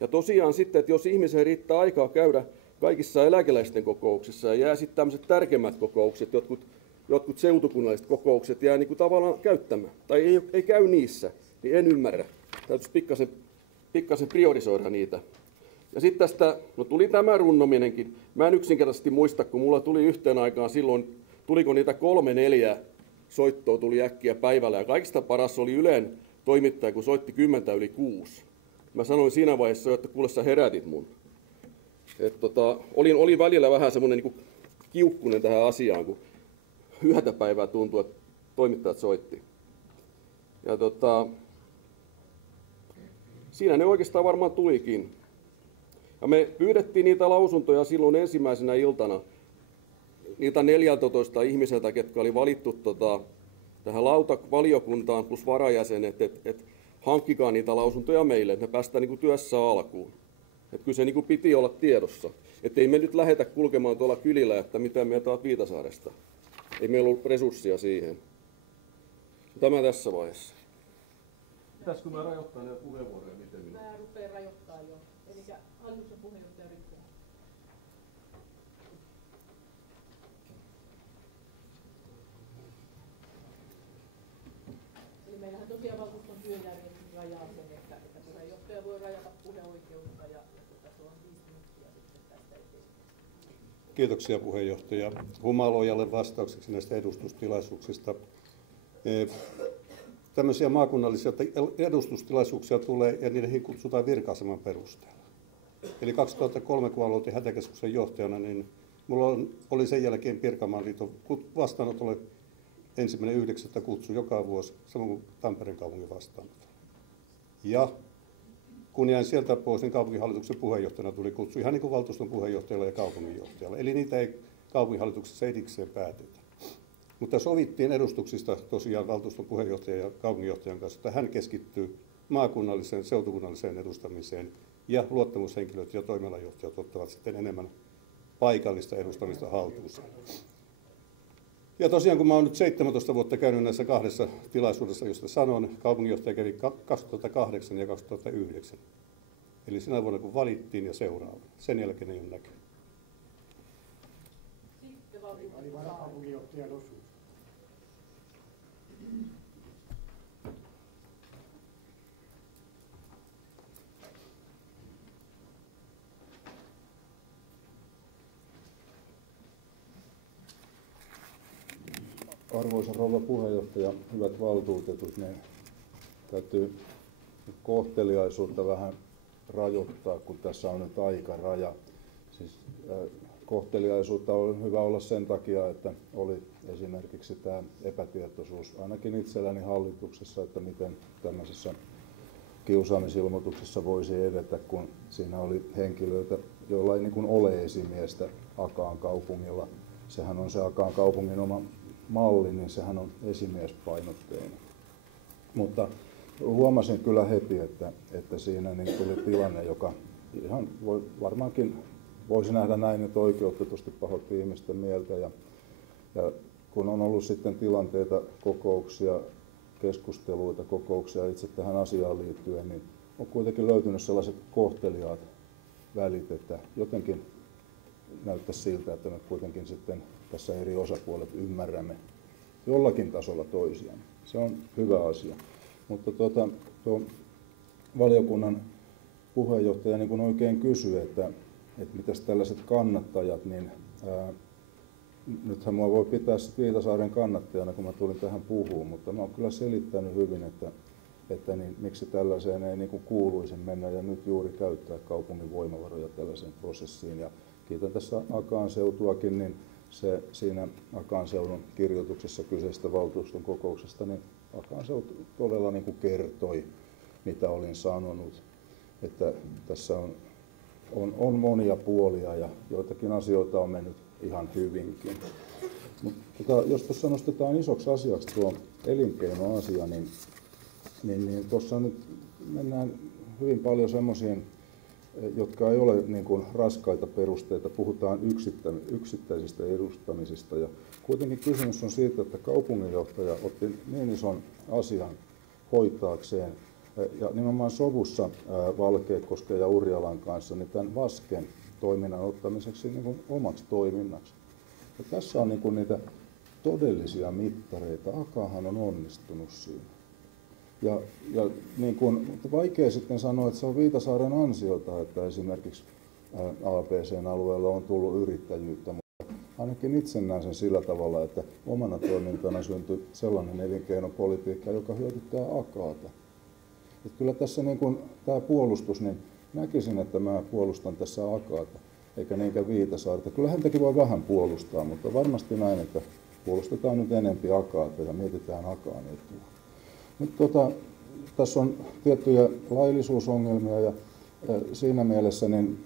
Ja tosiaan sitten, että jos ihmiseen riittää aikaa käydä kaikissa eläkeläisten kokouksissa ja jää sitten tämmöiset tärkeimmät kokoukset, jotkut seutukunnalliset kokoukset jää niin kuin tavallaan käyttämään, tai ei käy niissä, niin en ymmärrä. Täytyisi pikkasen priorisoida niitä. Ja sitten tästä, no tuli tämä runnominenkin. Mä en yksinkertaisesti muista, kun mulla tuli yhteen aikaan silloin, tuliko niitä 3-4 soittoa tuli äkkiä päivällä, ja kaikista paras oli Ylen toimittaja, kun soitti 10:06. Mä sanoin siinä vaiheessa, että kuule sä herätit mun. Olin välillä vähän semmoinen niin kuin kiukkunen tähän asiaan, kun yötä päivää tuntui, että toimittajat soitti. Ja siinä ne oikeastaan varmaan tulikin. Ja me pyydettiin niitä lausuntoja silloin ensimmäisenä iltana, niitä 14 ihmiseltä, ketkä oli valittu tähän valiokuntaan plus varajäsenet, että hankkikaa niitä lausuntoja meille, että me päästään niin kuin työssä alkuun. Että kyllä se niin kuin piti olla tiedossa. Että ei me nyt lähetä kulkemaan tuolla kylillä, että mitä mieltä olet Viitasaaresta. Ei meillä ollut resurssia siihen. Tämä tässä vaiheessa. Pitäisikö mä rajoittaa näitä puheenvuoroja? Miten minä? Mä rupean rajoittaa jo. Eli hallituksen puheenjohtaja Rikkinen. Eli meillähän tosiaan valtuuston työjärjestys rajaa sen, että puheenjohtaja voi rajata puheoikeutta ja se on 5 minuuttia sitten tästä eteenpäin. Kiitoksia puheenjohtaja Humalojalle vastaukseksi näistä edustustilaisuuksista. Tämmöisiä maakunnallisia edustustilaisuuksia tulee ja niihin kutsutaan virka-aseman perusteella. Eli 2003, kun aloitin hätäkeskuksen johtajana, niin mulla oli sen jälkeen Pirkanmaan liiton vastaanotolle 1.9. kutsu joka vuosi, samoin kuin Tampereen kaupungin vastaanotolle. Ja kun jäin sieltä pois, niin kaupunginhallituksen puheenjohtajana tuli kutsu, ihan niin kuin valtuuston puheenjohtajalla ja kaupunginjohtajalla. Eli niitä ei kaupunginhallituksessa edikseen päätetä. Mutta sovittiin edustuksista tosiaan valtuuston puheenjohtajan ja kaupunginjohtajan kanssa, että hän keskittyy maakunnalliseen, seutukunnalliseen edustamiseen ja luottamushenkilöt ja toimialajohtajat ottavat sitten enemmän paikallista edustamista haltuunsa. Ja tosiaan, kun mä oon nyt 17 vuotta käynyt näissä 2 tilaisuudessa, joista sanon, kaupunginjohtaja kävi 2008 ja 2009. Eli sinä vuonna, kun valittiin ja seuraava. Sen jälkeen ei ole näkynyt. Sitten valtuuston Eli varakaupunginjohtajan osuus. Arvoisa rouva puheenjohtaja, hyvät valtuutetut, niin täytyy kohteliaisuutta vähän rajoittaa, kun tässä on nyt aikaraja. Siis, kohteliaisuutta on hyvä olla sen takia, että oli esimerkiksi tämä epätietoisuus ainakin itselläni hallituksessa, että miten tämmöisessä kiusaamisilmoituksessa voisi edetä, kun siinä oli henkilöitä, joilla ei niin kuin ole esimiestä Akaan kaupungilla. Sehän on se Akaan kaupungin oma malli, niin sehän on esimiespainotteinen. Mutta huomasin kyllä heti, että siinä niin tuli tilanne, joka ihan varmaankin voisi nähdä näin, että oikeutetusti pahoitti ihmisten mieltä. Ja kun on ollut sitten tilanteita, kokouksia, keskusteluita, kokouksia itse tähän asiaan liittyen, niin on kuitenkin löytynyt sellaiset kohteliaat välit, että jotenkin näyttäisi siltä, että me kuitenkin sitten tässä eri osapuolet ymmärrämme jollakin tasolla toisiaan. Se on hyvä asia. Mutta tuo valiokunnan puheenjohtaja niin kun oikein kysyi, että mitäs tällaiset kannattajat, niin nythän minua voi pitää Viitasaaren kannattajana, kun mä tulin tähän puhumaan, mutta mä oon kyllä selittänyt hyvin, että niin, miksi tällaiseen ei niin kuin kuuluisi mennä ja nyt juuri käyttää kaupungin voimavaroja tällaiseen prosessiin. Ja kiitän tässä Akaan seutuakin, niin se siinä Akaan seudun kirjoituksessa kyseisestä valtuuston kokouksesta, niin Akaan seutu todella niin kuin kertoi, mitä olin sanonut, että tässä on monia puolia ja joitakin asioita on mennyt ihan hyvinkin. Mutta jos tuossa nostetaan isoksi asiaksi tuo elinkeinoasia, niin tuossa nyt mennään hyvin paljon semmoisiin, jotka ei ole niin kuin raskaita perusteita. Puhutaan yksittäisistä edustamisista ja kuitenkin kysymys on siitä, että kaupunginjohtaja otti niin ison asian hoitaakseen ja nimenomaan sovussa Valkeakosken ja Urjalan kanssa niin tämän Vasken toiminnan ottamiseksi niin kuin omaksi toiminnaksi. Ja tässä on niin kuin niitä todellisia mittareita. Akaahan on onnistunut siinä. Ja niin kuin, mutta vaikea sitten sanoa, että se on Viitasaaren ansiota, että esimerkiksi ABC:n alueella on tullut yrittäjyyttä, mutta ainakin itse näen sen sillä tavalla, että omana toimintana syntyi sellainen elinkeinopolitiikka, joka hyödyttää Akaata. Että kyllä tässä niin kuin tämä puolustus, niin näkisin, että mä puolustan tässä Akaata, eikä niinkään Viitasaarta. Kyllä häntäkin voi vähän puolustaa, mutta varmasti näin, että puolustetaan nyt enempi Akaata ja mietitään Akaan etua. Nyt tässä on tiettyjä laillisuusongelmia ja siinä mielessä niin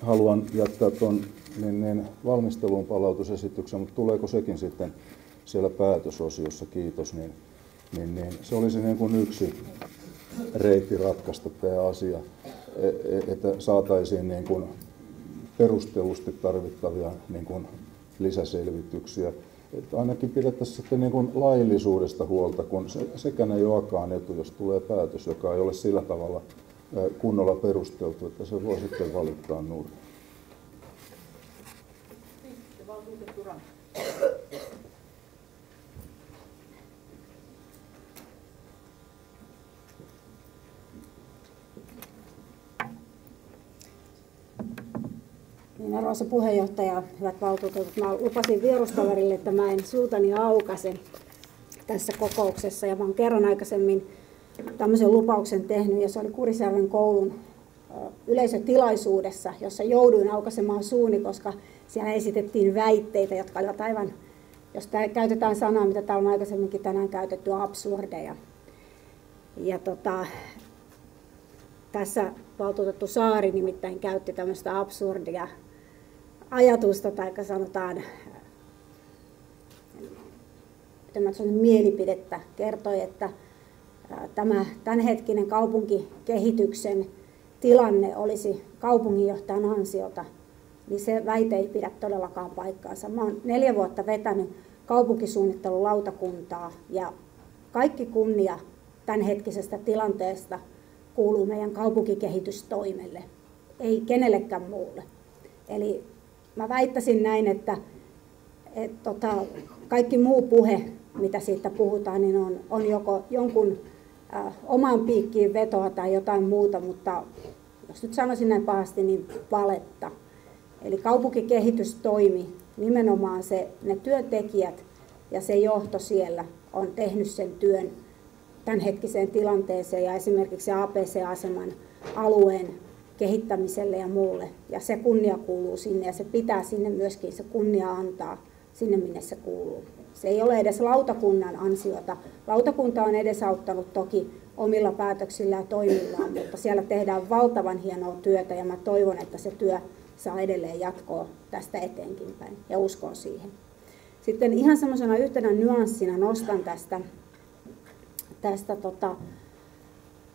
haluan jättää tuon niin valmisteluun palautusesityksen, mutta tuleeko sekin sitten siellä päätösosiossa, kiitos, niin se olisi niin kuin yksi reitti ratkaista tämä asia, että saataisiin niin kuin perustellusti tarvittavia niin kuin lisäselvityksiä. että ainakin pidettäisiin sitten niin kuin laillisuudesta huolta, kun sekään ei ole akaan etu, jos tulee päätös, joka ei ole sillä tavalla kunnolla perusteltu, että se voi sitten valittaa nurin. Niin, arvoisa puheenjohtaja, hyvät valtuutetut, mä lupasin vieruskaverille, että mä en suutani aukaise tässä kokouksessa. Ja mä oon kerran aikaisemmin tämmöisen lupauksen tehnyt, ja se oli Kurisjärven koulun yleisötilaisuudessa, jossa jouduin aukaisemaan suuni, koska siellä esitettiin väitteitä, jotka olivat aivan, jos käytetään sanaa, mitä täällä on aikaisemminkin tänään käytetty, absurdeja. Ja tässä valtuutettu Saari nimittäin käytti tämmöistä absurdia ajatusta, tai sanotaan mielipidettä, kertoi, että tämä tämänhetkinen kaupunkikehityksen tilanne olisi kaupunginjohtajan ansiota, niin se väite ei pidä todellakaan paikkaansa. Mä oon 4 vuotta vetänyt kaupunkisuunnittelulautakuntaa, ja kaikki kunnia tämänhetkisestä tilanteesta kuuluu meidän kaupunkikehitystoimelle, ei kenellekään muulle. Eli mä väittäisin näin, että kaikki muu puhe, mitä siitä puhutaan, niin on joko jonkun omaan piikkiin vetoa tai jotain muuta, mutta jos nyt sanoisin näin pahasti, niin valetta. Eli kaupunkikehitystoimi, nimenomaan ne työntekijät ja se johto siellä on tehnyt sen työn tämänhetkiseen tilanteeseen ja esimerkiksi APC-aseman alueen kehittämiselle ja muulle. Ja se kunnia kuuluu sinne ja se pitää sinne myöskin se kunnia antaa sinne, minne se kuuluu. Se ei ole edes lautakunnan ansiota. Lautakunta on edesauttanut toki omilla päätöksillä ja toimillaan, mutta siellä tehdään valtavan hienoa työtä ja mä toivon, että se työ saa edelleen jatkoa tästä eteenkin päin ja uskon siihen. Sitten ihan semmoisena yhtenä nyanssina nostan tästä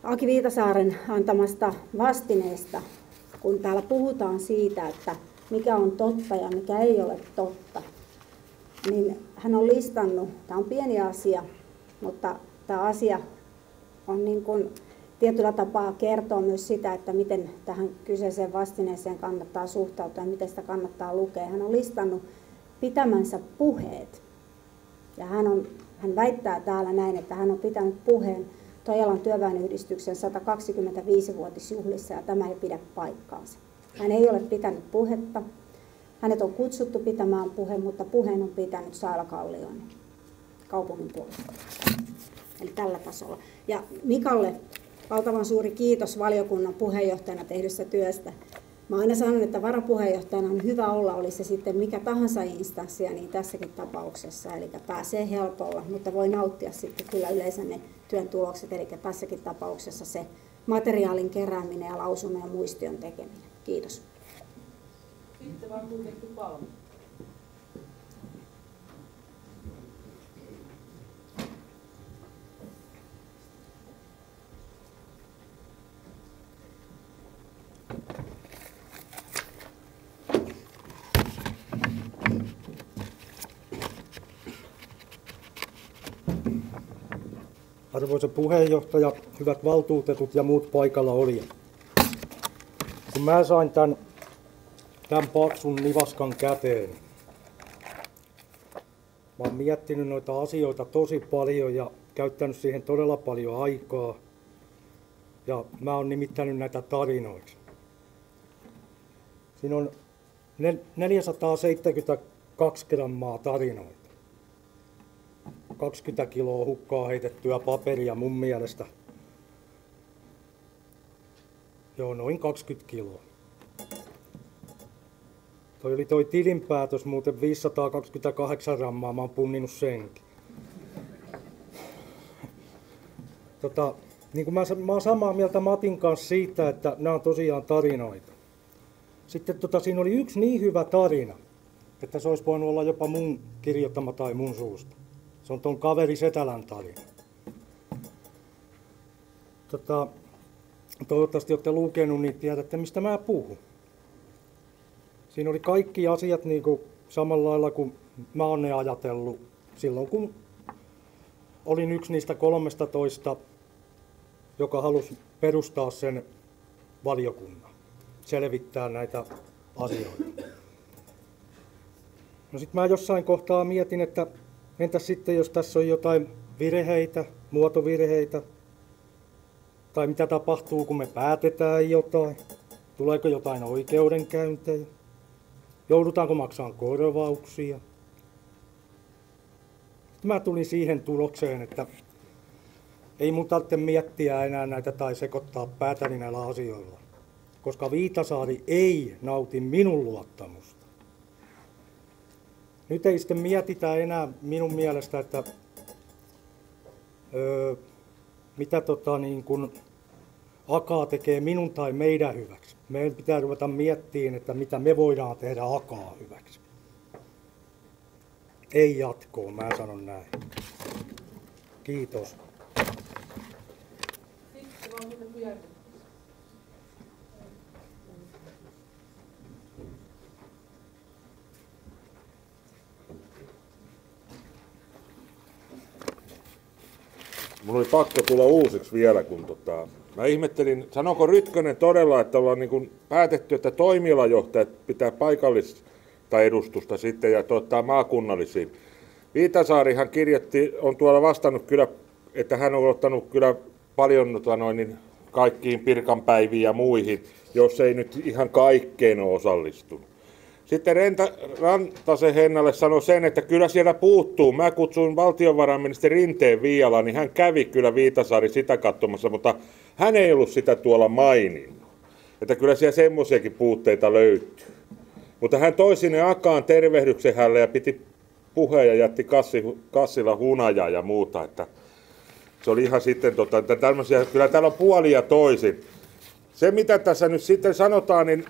Aki Viitasaaren antamasta vastineesta, kun täällä puhutaan siitä, että mikä on totta ja mikä ei ole totta, niin hän on listannut, tämä on pieni asia, mutta tämä asia on niin kuin tietyllä tapaa kertoo myös sitä, että miten tähän kyseiseen vastineeseen kannattaa suhtautua ja miten sitä kannattaa lukea. Hän on listannut pitämänsä puheet. Ja hän väittää täällä näin, että hän on pitänyt puheen Toijalan työväenyhdistyksen 125-vuotisjuhlissa ja tämä ei pidä paikkaansa. Hän ei ole pitänyt puhetta. Hänet on kutsuttu pitämään puhe, mutta puheen on pitänyt Saila Kallioinen kaupungin puolesta. Eli tällä tasolla. Ja Mikalle valtavan suuri kiitos valiokunnan puheenjohtajana tehdystä työstä. Mä aina sanon, että varapuheenjohtajana on hyvä olla, oli se sitten mikä tahansa instanssia, niin tässäkin tapauksessa. Eli pääsee helpolla, mutta voi nauttia sitten kyllä yleensä ne työn tulokset. Eli tässäkin tapauksessa se materiaalin kerääminen ja lausunnon ja muistion tekeminen. Kiitos. Sitten valtuutettu Palmu. Arvoisa puheenjohtaja, hyvät valtuutetut ja muut paikalla olijat. Kun mä sain tämän paksun nivaskan käteen, mä oon miettinyt noita asioita tosi paljon ja käyttänyt siihen todella paljon aikaa. Ja mä oon nimittänyt näitä tarinoiksi. Siinä on 472 grammaa tarinoita. 20 kiloa hukkaa heitettyä paperia mun mielestä. Joo, noin 20 kiloa. Toi tilinpäätös muuten 528 grammaa, mä oon punninut senkin. Niin kuin mä oon samaa mieltä Matin kanssa siitä, että nämä on tosiaan tarinoita. Sitten siinä oli yksi niin hyvä tarina, että se olisi voinut olla jopa mun kirjoittama tai mun suusta. Se on ton kaveri Setälän tarina. Toivottavasti olette lukenut, niin tiedätte mistä mä puhun. Siinä oli kaikki asiat niin kuin samalla lailla kuin mä oon ne ajatellut silloin, kun olin yksi niistä 13, joka halusi perustaa sen valiokunnan, selvittää näitä asioita. No sit mä jossain kohtaa mietin, että entäs sitten, jos tässä on jotain virheitä, muotovirheitä, tai mitä tapahtuu, kun me päätetään jotain, tuleeko jotain oikeudenkäyntejä, joudutaanko maksamaan korvauksia. Mä tulin siihen tulokseen, että ei mun tarvitse miettiä enää näitä tai sekoittaa päätäni näillä asioilla, koska Viitasaari ei nauti minun luottamusta. Nyt ei sitten mietitä enää minun mielestä, että mitä kun Akaa tekee minun tai meidän hyväksi. Meidän pitää ruveta miettimään, että mitä me voidaan tehdä Akaa hyväksi. Ei jatkoon, mä sanon näin. Kiitos. Sitten valtuutettu Järvinen. Mun oli pakko tulla uusiksi vielä, kun mä ihmettelin, sanoko Rytkönen todella, että ollaan niin kuin päätetty, että toimialajohtajat pitää paikallista edustusta sitten ja maakunnallisiin. Viitasaarihan on tuolla vastannut kyllä, että hän on ottanut kyllä paljon kaikkiin pirkanpäiviin ja muihin, jos ei nyt ihan kaikkeen ole osallistunut. Sitten Rantasen Hennalle sanoi sen, että kyllä siellä puuttuu. Mä kutsuin valtiovarainministeri Rinteen Viialaan, niin hän kävi kyllä Viitasaari sitä katsomassa, mutta hän ei ollut sitä tuolla maininnut. Että kyllä siellä semmoisiakin puutteita löytyy. Mutta hän toi sinne Akaan tervehdyksen hänelle ja piti puheen ja jätti kassilla hunajaa ja muuta. Että se oli ihan sitten, että tämmöisiä, kyllä täällä on puoli ja toisin. Se mitä tässä nyt sitten sanotaan, niin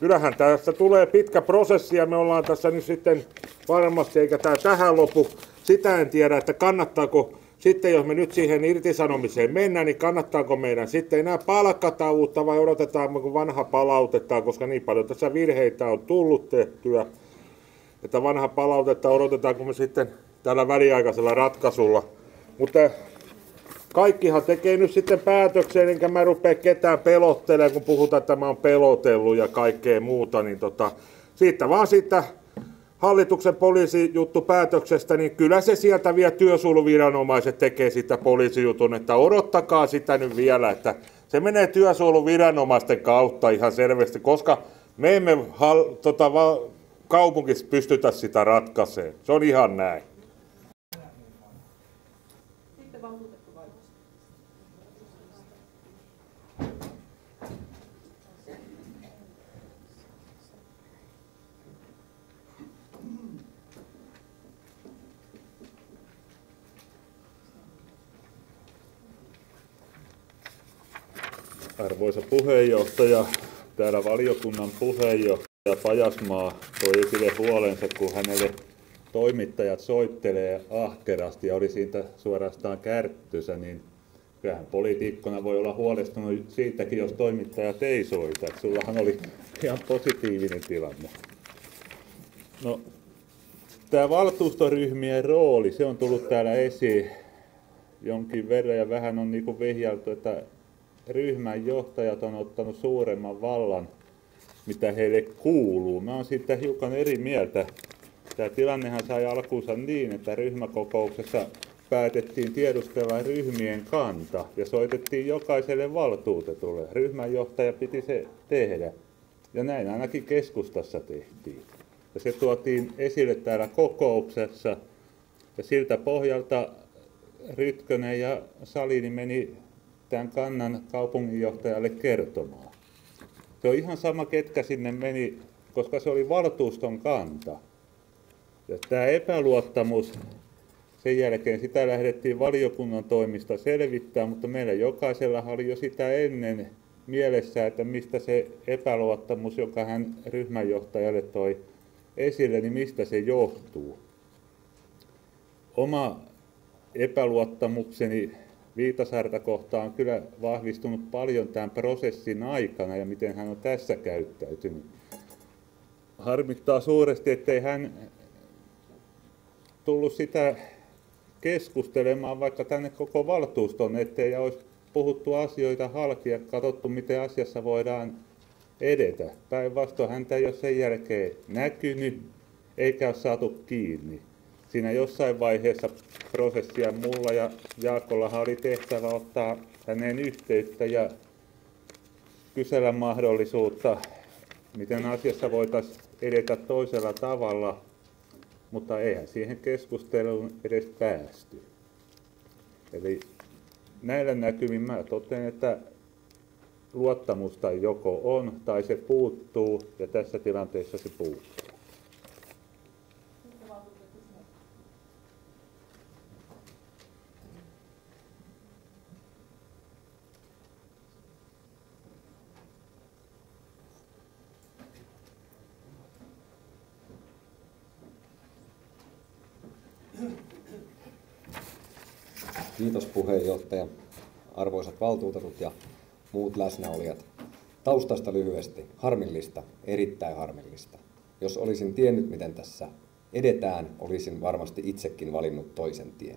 kyllähän tästä tulee pitkä prosessi ja me ollaan tässä nyt sitten varmasti, eikä tämä tähän lopu. Sitä en tiedä, että kannattaako sitten, jos me nyt siihen irtisanomiseen mennään, niin kannattaako meidän sitten enää palkata uutta vai odotetaanko, kun vanha palautetaan, koska niin paljon tässä virheitä on tullut tehtyä, että vanha palautetta odotetaanko me sitten tällä väliaikaisella ratkaisulla. Mutta kaikkihan tekee nyt sitten päätöksen, enkä mä rupea ketään pelottelemaan, kun puhutaan, että mä oon pelotellut ja kaikkea muuta, niin siitä vaan siitä hallituksen poliisijuttupäätöksestä, niin kyllä se sieltä vielä työsuojeluviranomaiset tekee sitä poliisijutun, että odottakaa sitä nyt vielä, että se menee työsuojeluviranomaisten kautta ihan selvästi, koska me emme kaupungissa pystytä sitä ratkaisemaan. Se on ihan näin. Sitten valtuutettu Vaihosta. Arvoisa puheenjohtaja, täällä valiokunnan puheenjohtaja Pajasmaa toi esille huolensa, kun hänelle toimittajat soittelee ahkerasti ja oli siitä suorastaan kärttysä, niin kyllähän poliitikkona voi olla huolestunut siitäkin, jos toimittajat ei soita. Et sullahan oli ihan positiivinen tilanne. No, tämä valtuustoryhmien rooli, se on tullut täällä esiin jonkin verran ja vähän on niin vihjailtu, että ryhmän johtajat on ottanut suuremman vallan, mitä heille kuuluu. Mä oon siitä hiukan eri mieltä. Tämä tilannehan sai alkuunsa niin, että ryhmäkokouksessa päätettiin tiedustella ryhmien kanta ja soitettiin jokaiselle valtuutetulle. Ryhmänjohtaja piti se tehdä. Ja näin ainakin keskustassa tehtiin. Ja se tuotiin esille täällä kokouksessa. Ja siltä pohjalta Rytkönen ja Salini meni tämän kannan kaupunginjohtajalle kertomaan. Se on ihan sama, ketkä sinne meni, koska se oli valtuuston kanta. Ja tämä epäluottamus, sen jälkeen sitä lähdettiin valiokunnan toimista selvittämään, mutta meillä jokaisella oli jo sitä ennen mielessä, että mistä se epäluottamus, joka hän ryhmänjohtajalle toi esille, niin mistä se johtuu. Oma epäluottamukseni Viitasaarta kohtaan on kyllä vahvistunut paljon tämän prosessin aikana ja miten hän on tässä käyttäytynyt. Harmittaa suuresti, ettei hän tullut sitä keskustelemaan vaikka tänne koko valtuuston eteen ja olisi puhuttu asioita halki ja katsottu, miten asiassa voidaan edetä. Päinvastoin häntä ei ole sen jälkeen näkynyt eikä ole saatu kiinni. Siinä jossain vaiheessa prosessia mulla ja Jaakollahan oli tehtävä ottaa häneen yhteyttä ja kysellä mahdollisuutta, miten asiassa voitaisiin edetä toisella tavalla, mutta eihän siihen keskusteluun edes päästy. Eli näillä näkymin mä totean, että luottamusta joko on tai se puuttuu, ja tässä tilanteessa se puuttuu. Kiitos puheenjohtaja, arvoisat valtuutetut ja muut läsnäolijat. Taustasta lyhyesti. Harmillista, erittäin harmillista. Jos olisin tiennyt, miten tässä edetään, olisin varmasti itsekin valinnut toisen tien.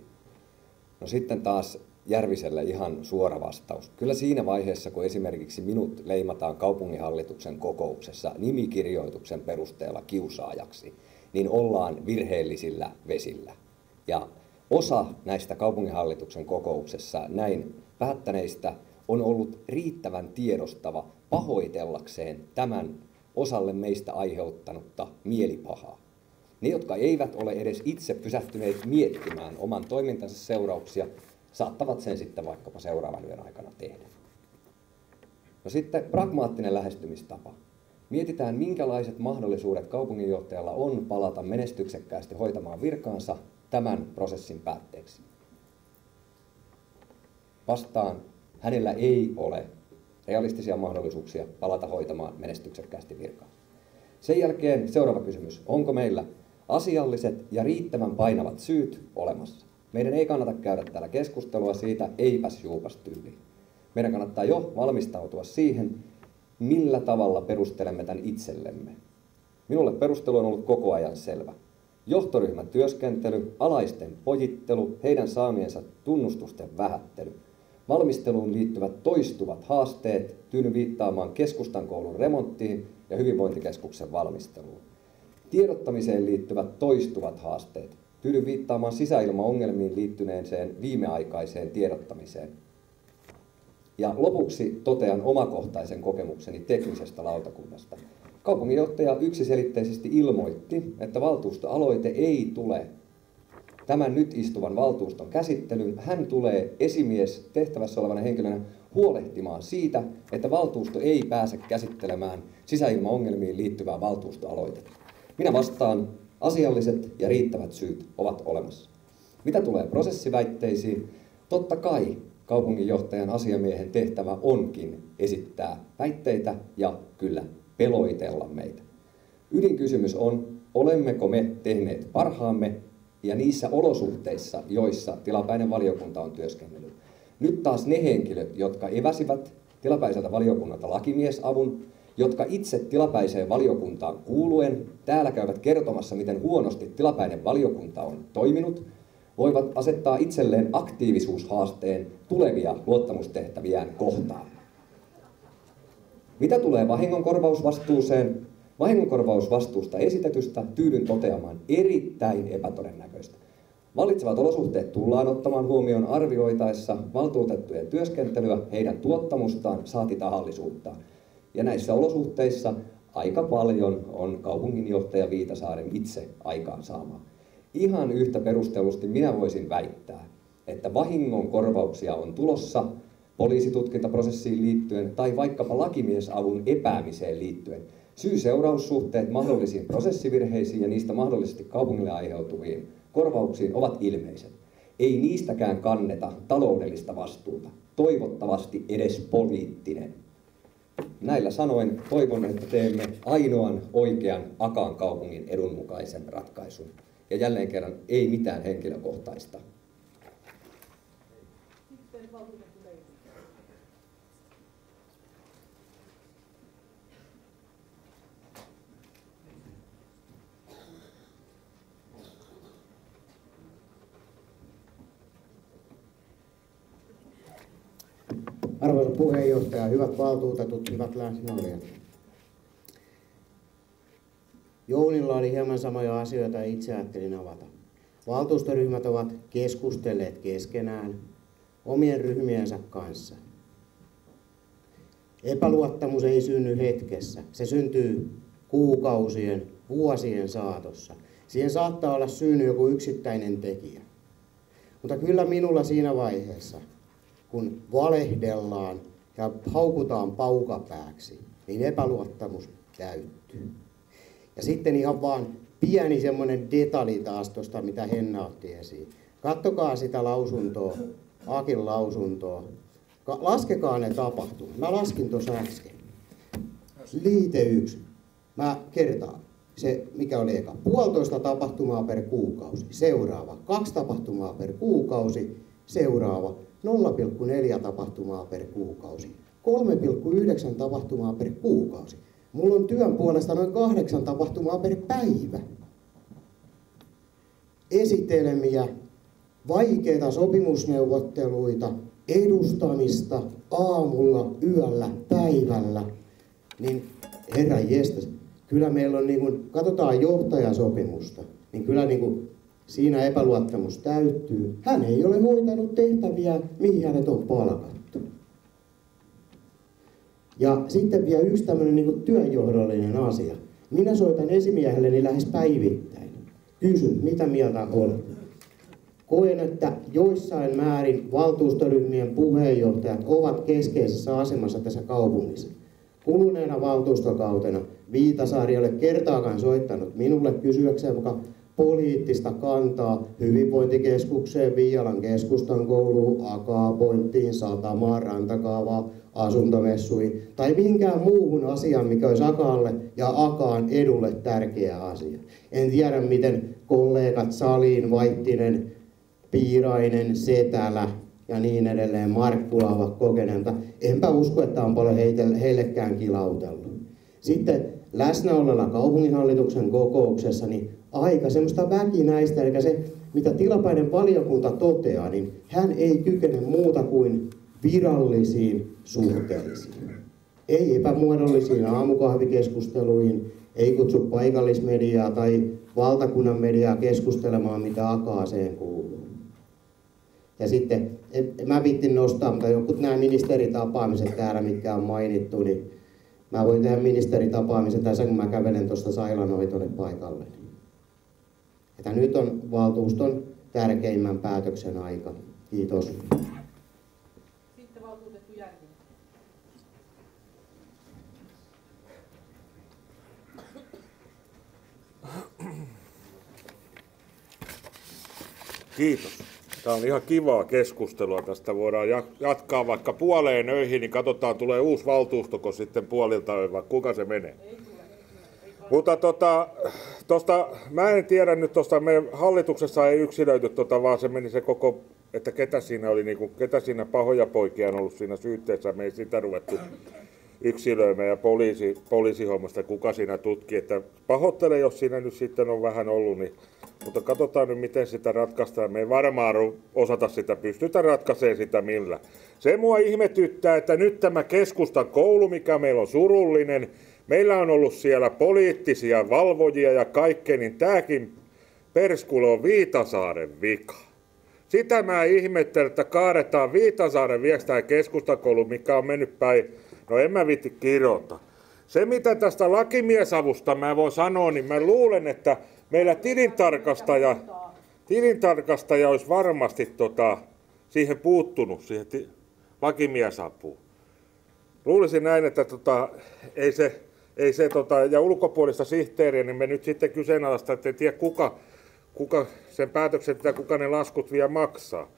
No sitten taas Järviselle ihan suora vastaus. Kyllä siinä vaiheessa, kun esimerkiksi minut leimataan kaupunginhallituksen kokouksessa nimikirjoituksen perusteella kiusaajaksi, niin ollaan virheellisillä vesillä. Ja osa näistä kaupunginhallituksen kokouksessa näin päättäneistä on ollut riittävän tiedostava pahoitellakseen tämän osalle meistä aiheuttanutta mielipahaa. Ne, jotka eivät ole edes itse pysähtyneet miettimään oman toimintansa seurauksia, saattavat sen sitten vaikkapa seuraavan yön aikana tehdä. No sitten pragmaattinen lähestymistapa. Mietitään, minkälaiset mahdollisuudet kaupunginjohtajalla on palata menestyksekkäästi hoitamaan virkaansa tämän prosessin päätteeksi. Vastaan, hänellä ei ole realistisia mahdollisuuksia palata hoitamaan menestyksekkäästi virkaan. Sen jälkeen seuraava kysymys. Onko meillä asialliset ja riittävän painavat syyt olemassa? Meidän ei kannata käydä täällä keskustelua siitä eipäs juupas tyyliin. Meidän kannattaa jo valmistautua siihen, millä tavalla perustelemme tämän itsellemme. Minulle perustelu on ollut koko ajan selvä. Johtoryhmän työskentely, alaisten pojittelu, heidän saamiensa tunnustusten vähättely. Valmisteluun liittyvät toistuvat haasteet, tyydyn viittaamaan keskustan koulun remonttiin ja hyvinvointikeskuksen valmisteluun. Tiedottamiseen liittyvät toistuvat haasteet, tyydyn viittaamaan sisäilmaongelmiin liittyneeseen viimeaikaiseen tiedottamiseen. Ja lopuksi totean omakohtaisen kokemukseni teknisestä lautakunnasta. Kaupunginjohtaja yksiselitteisesti ilmoitti, että valtuustoaloite ei tule tämän nyt istuvan valtuuston käsittelyyn. Hän tulee esimies tehtävässä olevana henkilönä huolehtimaan siitä, että valtuusto ei pääse käsittelemään sisäilmaongelmiin liittyvää valtuustoaloitetta. Minä vastaan, asialliset ja riittävät syyt ovat olemassa. Mitä tulee prosessiväitteisiin? Totta kai kaupunginjohtajan asiamiehen tehtävä onkin esittää väitteitä ja kyllä peloitella meitä. Ydinkysymys on, olemmeko me tehneet parhaamme ja niissä olosuhteissa, joissa tilapäinen valiokunta on työskennellyt. Nyt taas ne henkilöt, jotka eväsivät tilapäiseltä valiokunnalta lakimiesavun, jotka itse tilapäiseen valiokuntaan kuuluen täällä käyvät kertomassa, miten huonosti tilapäinen valiokunta on toiminut, voivat asettaa itselleen aktiivisuushaasteen tulevia luottamustehtäviään kohtaan. Mitä tulee vahingonkorvausvastuuseen? Vahingonkorvausvastuusta esitetystä tyydyn toteamaan erittäin epätodennäköistä. Vallitsevat olosuhteet tullaan ottamaan huomioon arvioitaessa valtuutettujen työskentelyä, heidän tuottamustaan, saati tahallisuuttaan. Ja näissä olosuhteissa aika paljon on kaupunginjohtaja Viitasaaren itse aikaansaamaa. Ihan yhtä perustellusti minä voisin väittää, että vahingonkorvauksia on tulossa poliisitutkintaprosessiin liittyen tai vaikkapa lakimiesavun epäämiseen liittyen. Syy-seuraussuhteet mahdollisiin prosessivirheisiin ja niistä mahdollisesti kaupungille aiheutuviin korvauksiin ovat ilmeiset. Ei niistäkään kanneta taloudellista vastuuta, toivottavasti edes poliittinen. Näillä sanoin toivon, että teemme ainoan oikean Akaan kaupungin edun mukaisen ratkaisun. Ja jälleen kerran ei mitään henkilökohtaista. Arvoisa puheenjohtaja, hyvät valtuutetut, hyvät läsnäolijat. Jounilla oli hieman samoja asioita ja itse ajattelin avata. Valtuustoryhmät ovat keskustelleet keskenään omien ryhmiensä kanssa. Epäluottamus ei synny hetkessä. Se syntyy kuukausien, vuosien saatossa. Siihen saattaa olla syynä joku yksittäinen tekijä. Mutta kyllä minulla siinä vaiheessa, kun valehdellaan ja haukutaan paukapääksi, niin epäluottamus täyttyy. Ja sitten ihan vaan pieni semmoinen detalji taas tuosta, mitä Henna otti esiin. Kattokaa sitä lausuntoa, Akin lausuntoa. Laskekaa ne tapahtumat. Mä laskin tuossa äsken. Liite 1. Mä kertaan. Se, mikä oli eka. 1,5 tapahtumaa per kuukausi. Seuraava. 2 tapahtumaa per kuukausi. Seuraava. 0,4 tapahtumaa per kuukausi. 3,9 tapahtumaa per kuukausi. Mulla on työn puolesta noin 8 tapahtumaa per päivä. Esitelmiä, vaikeita sopimusneuvotteluita, edustamista aamulla, yöllä, päivällä. Niin herran jestas, kyllä meillä on, niin kun katsotaan johtajasopimusta, niin kyllä niin kun siinä epäluottamus täyttyy. Hän ei ole hoitanut tehtäviä, mihin hänet on palkattu. Ja sitten vielä yksi tämmöinen niin työnjohdollinen asia. Minä soitan esimiehelleni lähes päivittäin. Kysyn, mitä mieltä on. Koen, että joissain määrin valtuustoryhmien puheenjohtajat ovat keskeisessä asemassa tässä kaupungissa. Kuluneena valtuustokautena Viitasaari ei ole kertaakaan soittanut minulle kysyäkseen mukaan poliittista kantaa hyvinvointikeskukseen, Viialan keskustan kouluun, Akapointtiin, Satamaan, Rantakaavaan, asuntomessuihin tai mihinkään muuhun asiaan, mikä olisi Akaalle ja Akaan edulle tärkeä asia. En tiedä, miten kollegat Salin, Vaittinen, Piirainen, Setälä ja niin edelleen Markkula ovat kokeneita. Enpä usko, että on paljon heillekään kilautellut. Sitten läsnäololla kaupunginhallituksen kokouksessa niin aika semmoista väkinäistä, eli se mitä tilapäinen valiokunta toteaa, niin hän ei kykene muuta kuin virallisiin suhteisiin. Ei epämuodollisiin aamukahvikeskusteluihin, ei kutsu paikallismediaa tai valtakunnan mediaa keskustelemaan, mitä Akaaseen kuuluu. Ja sitten, mä viittin nostaa, mutta jotkut nämä ministeritapaamiset täällä, mitkä on mainittu, niin mä voin tehdä ministeritapaamisen tässä, kun mä kävelen tuosta Sailanoitolle paikalle. Että nyt on valtuuston tärkeimmän päätöksen aika. Kiitos. Sitten valtuutettu Järvinen. Kiitos. Tämä on ihan kivaa keskustelua. Tästä voidaan jatkaa vaikka puoleen öihin, niin katsotaan, tulee uusi valtuustoko sitten puolilta öin, vai kuinka se menee. Mutta mä en tiedä nyt tuosta, meidän hallituksessa ei yksilöity, vaan se meni se koko, että ketä siinä oli, ketä siinä pahoja poikia on ollut siinä syytteessä, me ei sitä ruvettu yksilöimään ja poliisihommasta, kuka siinä tutki, että pahoittelen, jos siinä nyt sitten on vähän ollut, niin, mutta katsotaan nyt, miten sitä ratkaistaan. Me ei varmaan osata sitä, pystytä ratkaisemaan sitä millä. Se mua ihmetyttää, että nyt tämä keskustan koulu, mikä meillä on surullinen, meillä on ollut siellä poliittisia valvojia ja kaikkea, niin tämäkin perskule on Viitasaaren vika. Sitä mä ihmettelen, että kaadetaan Viitasaaren viestään keskustakoulu, mikä on mennyt päin. No en mä viitti kirjoittaa. Se mitä tästä lakimiesavusta mä voin sanoa, niin mä luulen, että meillä tilintarkastaja olisi varmasti siihen puuttunut, siihen lakimiesapuun. Luulisin näin, että ei se ja ulkopuolista sihteeriä, niin me nyt sitten kyseenalaista, että ei tiedä kuka sen päätöksen, että kuka ne laskut vielä maksaa.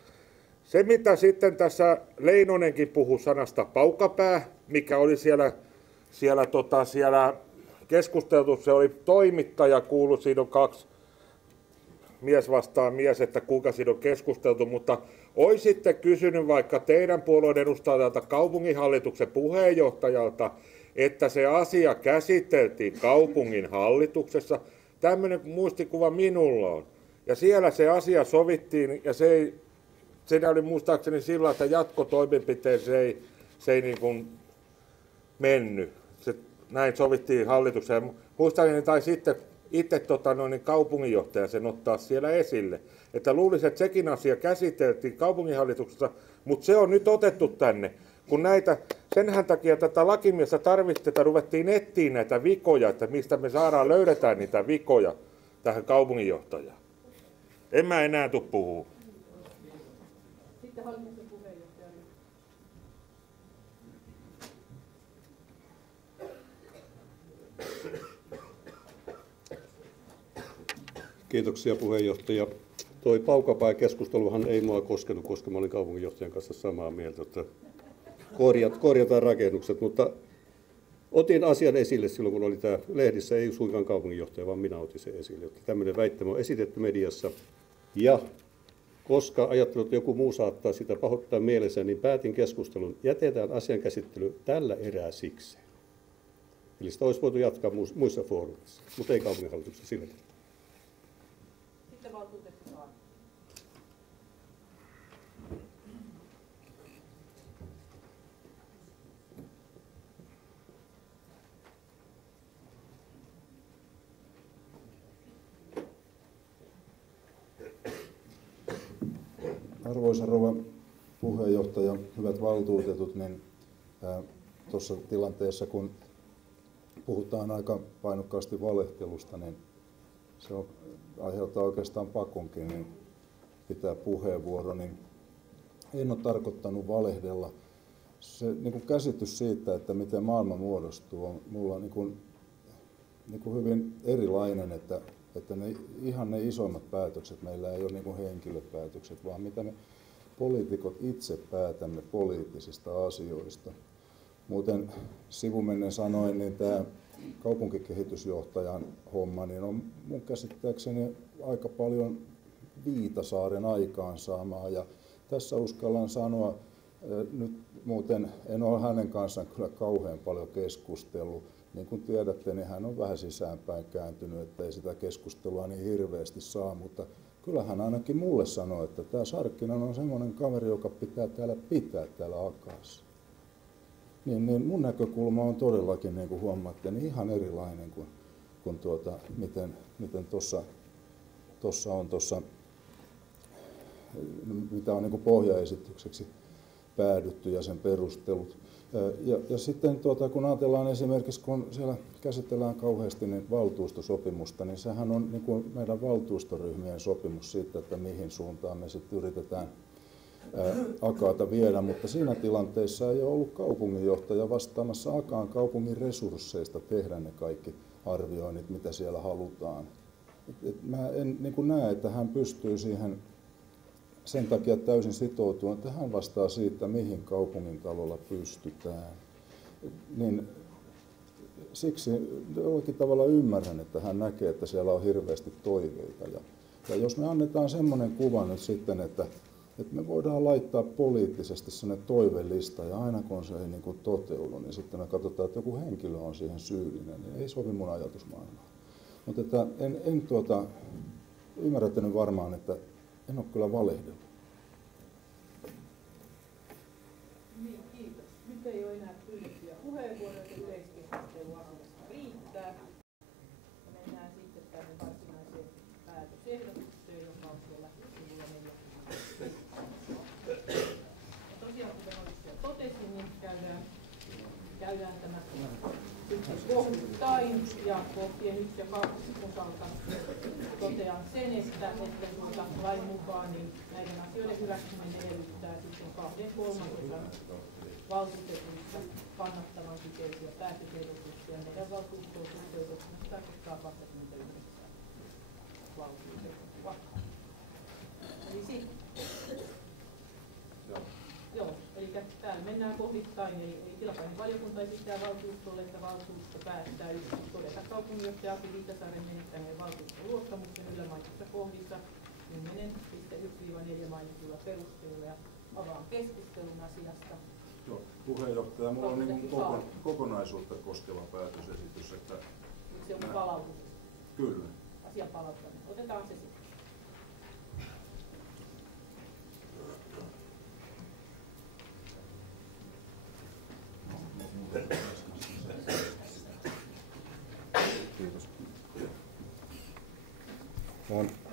Se mitä sitten tässä Leinonenkin puhui sanasta paukapää, mikä oli siellä keskusteltu, se oli toimittaja kuulu, siinä on 2 mies vastaan mies, että kuinka siinä on keskusteltu, mutta olisitte kysynyt vaikka teidän puolueen edustajalta, kaupunginhallituksen puheenjohtajalta, että se asia käsiteltiin kaupungin hallituksessa. Tämmöinen muistikuva minulla on. Ja siellä se asia sovittiin, ja siinä oli muistaakseni sillä, että jatkotoimenpiteeseen se ei niin kuin mennyt. Näin sovittiin hallituksen. Muistaakseni tai sitten itse kaupunginjohtaja sen ottaa siellä esille. Että luulisin, että sekin asia käsiteltiin kaupunginhallituksessa, mutta se on nyt otettu tänne. Kun senhän takia tätä lakimiestä tarvittiin, että ruvettiin etsiä näitä vikoja, että mistä me löydetään niitä vikoja tähän kaupunginjohtajaan. En mä enää tule puhua. Sitten hallituksen puheenjohtaja. Kiitoksia puheenjohtaja. Toi Paukapää-keskusteluhan ei mua koskenut, koska mä olin kaupunginjohtajan kanssa samaa mieltä, että korjataan rakennukset, mutta otin asian esille silloin, kun oli tämä lehdissä, ei suinkaan kaupunginjohtaja, vaan minä otin sen esille, että tämmöinen väittämä on esitetty mediassa, ja koska ajattelin, että joku muu saattaa sitä pahoittaa mielessä, niin päätin keskustelun, jätetään asian käsittely tällä erää siksi. Eli sitä olisi voitu jatkaa muissa foorumissa, mutta ei kaupunginhallituksessa sillä tavalla. Sitten valtuutettu saa. Arvoisa rouva puheenjohtaja, hyvät valtuutetut, niin tuossa tilanteessa, kun puhutaan aika painokkaasti valehtelusta, niin se aiheuttaa oikeastaan pakonkin niin pitää puheenvuoro. Niin en ole tarkoittanut valehdella. Se niin kuin käsitys siitä, että miten maailma muodostuu, on mulla niin kuin hyvin erilainen, että ihan ne isoimmat päätökset meillä ei ole niin kuin henkilöpäätökset, vaan mitä me poliitikot itse päätämme poliittisista asioista. Muuten sivumennen sanoen, niin tämä kaupunkikehitysjohtajan homma niin on mun käsittääkseni aika paljon Viitasaaren aikaansaamaa. Ja tässä uskallan sanoa, nyt muuten en ole hänen kanssaan kyllä kauhean paljon keskustellut. Niin kuin tiedätte, niin hän on vähän sisäänpäin kääntynyt, että ei sitä keskustelua niin hirveästi saa, mutta kyllä hän ainakin mulle sanoi, että tämä Sarkkinen on semmoinen kaveri, joka pitää täällä Akaassa. Niin mun näkökulma on todellakin, niin kuin huomaatte, niin ihan erilainen kuin miten tuossa on mitä on niin kuin pohjaesitykseksi päädytty ja sen perustelut. Ja sitten kun ajatellaan esimerkiksi, kun siellä käsitellään kauheasti niin valtuustosopimusta, niin sehän on niin kuin meidän valtuustoryhmien sopimus siitä, että mihin suuntaan me sitten yritetään Akaata viedä, mutta siinä tilanteessa ei ole ollut kaupunginjohtaja vastaamassa Akaan kaupungin resursseista tehdä ne kaikki arvioinnit, mitä siellä halutaan. Mä en niin kuin näe, että hän pystyy siihen sen takia täysin sitoutua, että hän vastaa siitä, mihin kaupungintalolla pystytään. Niin siksi jollakin tavalla ymmärrän, että hän näkee, että siellä on hirveästi toiveita. Ja jos me annetaan semmoinen kuva nyt sitten, että me voidaan laittaa poliittisesti sellainen toivelista ja aina kun se ei niin kuin toteudu, niin sitten me katsotaan, että joku henkilö on siihen syyllinen, niin ei sovi mun ajatusmaailmaan. Mutta ymmärrätte nyt varmaan, että en ole kyllä valehdellut. Niin, kiitos. Nyt ei ole enää pyydettyjä puheenvuoroja, yleiskeskustelu asiasta riittää. Ja mennään sitten tänne varsinaiseen päätösehdotukseen, joka on siellä sivulla 4. Tosiaan, kuten Olissa totesin, niin käydään tämä kohdittain ja kohtien 1 ja 2 osalta totean sen, että lain mukaan niin näiden asioiden hyväksyminen edellyttää sitten 2/3 valtuutetuista kannattavan kyseisiä päätösehdotuksia. Meidän valtuustoon suhteutettuna tarkoittaa 29 valtuutettua. Eli sitten. Joo, eli täällä mennään kohdittain, eli tilapäinen valiokunta esittää valtuustolle, että valtuusto päättää todeta kaupunginjohtaja Aki Viitasaaren menettäneen valtuuston luottamuksen yllä mainitussa kohdissa 10.1-4 mainituilla perusteilla ja avaan keskustelun asiasta. Joo, puheenjohtaja, minulla on niin kokonaisuutta koskeva päätösesitys. Että se on palautus. Kyllä. Asian palauttaminen. Otetaan se sitten.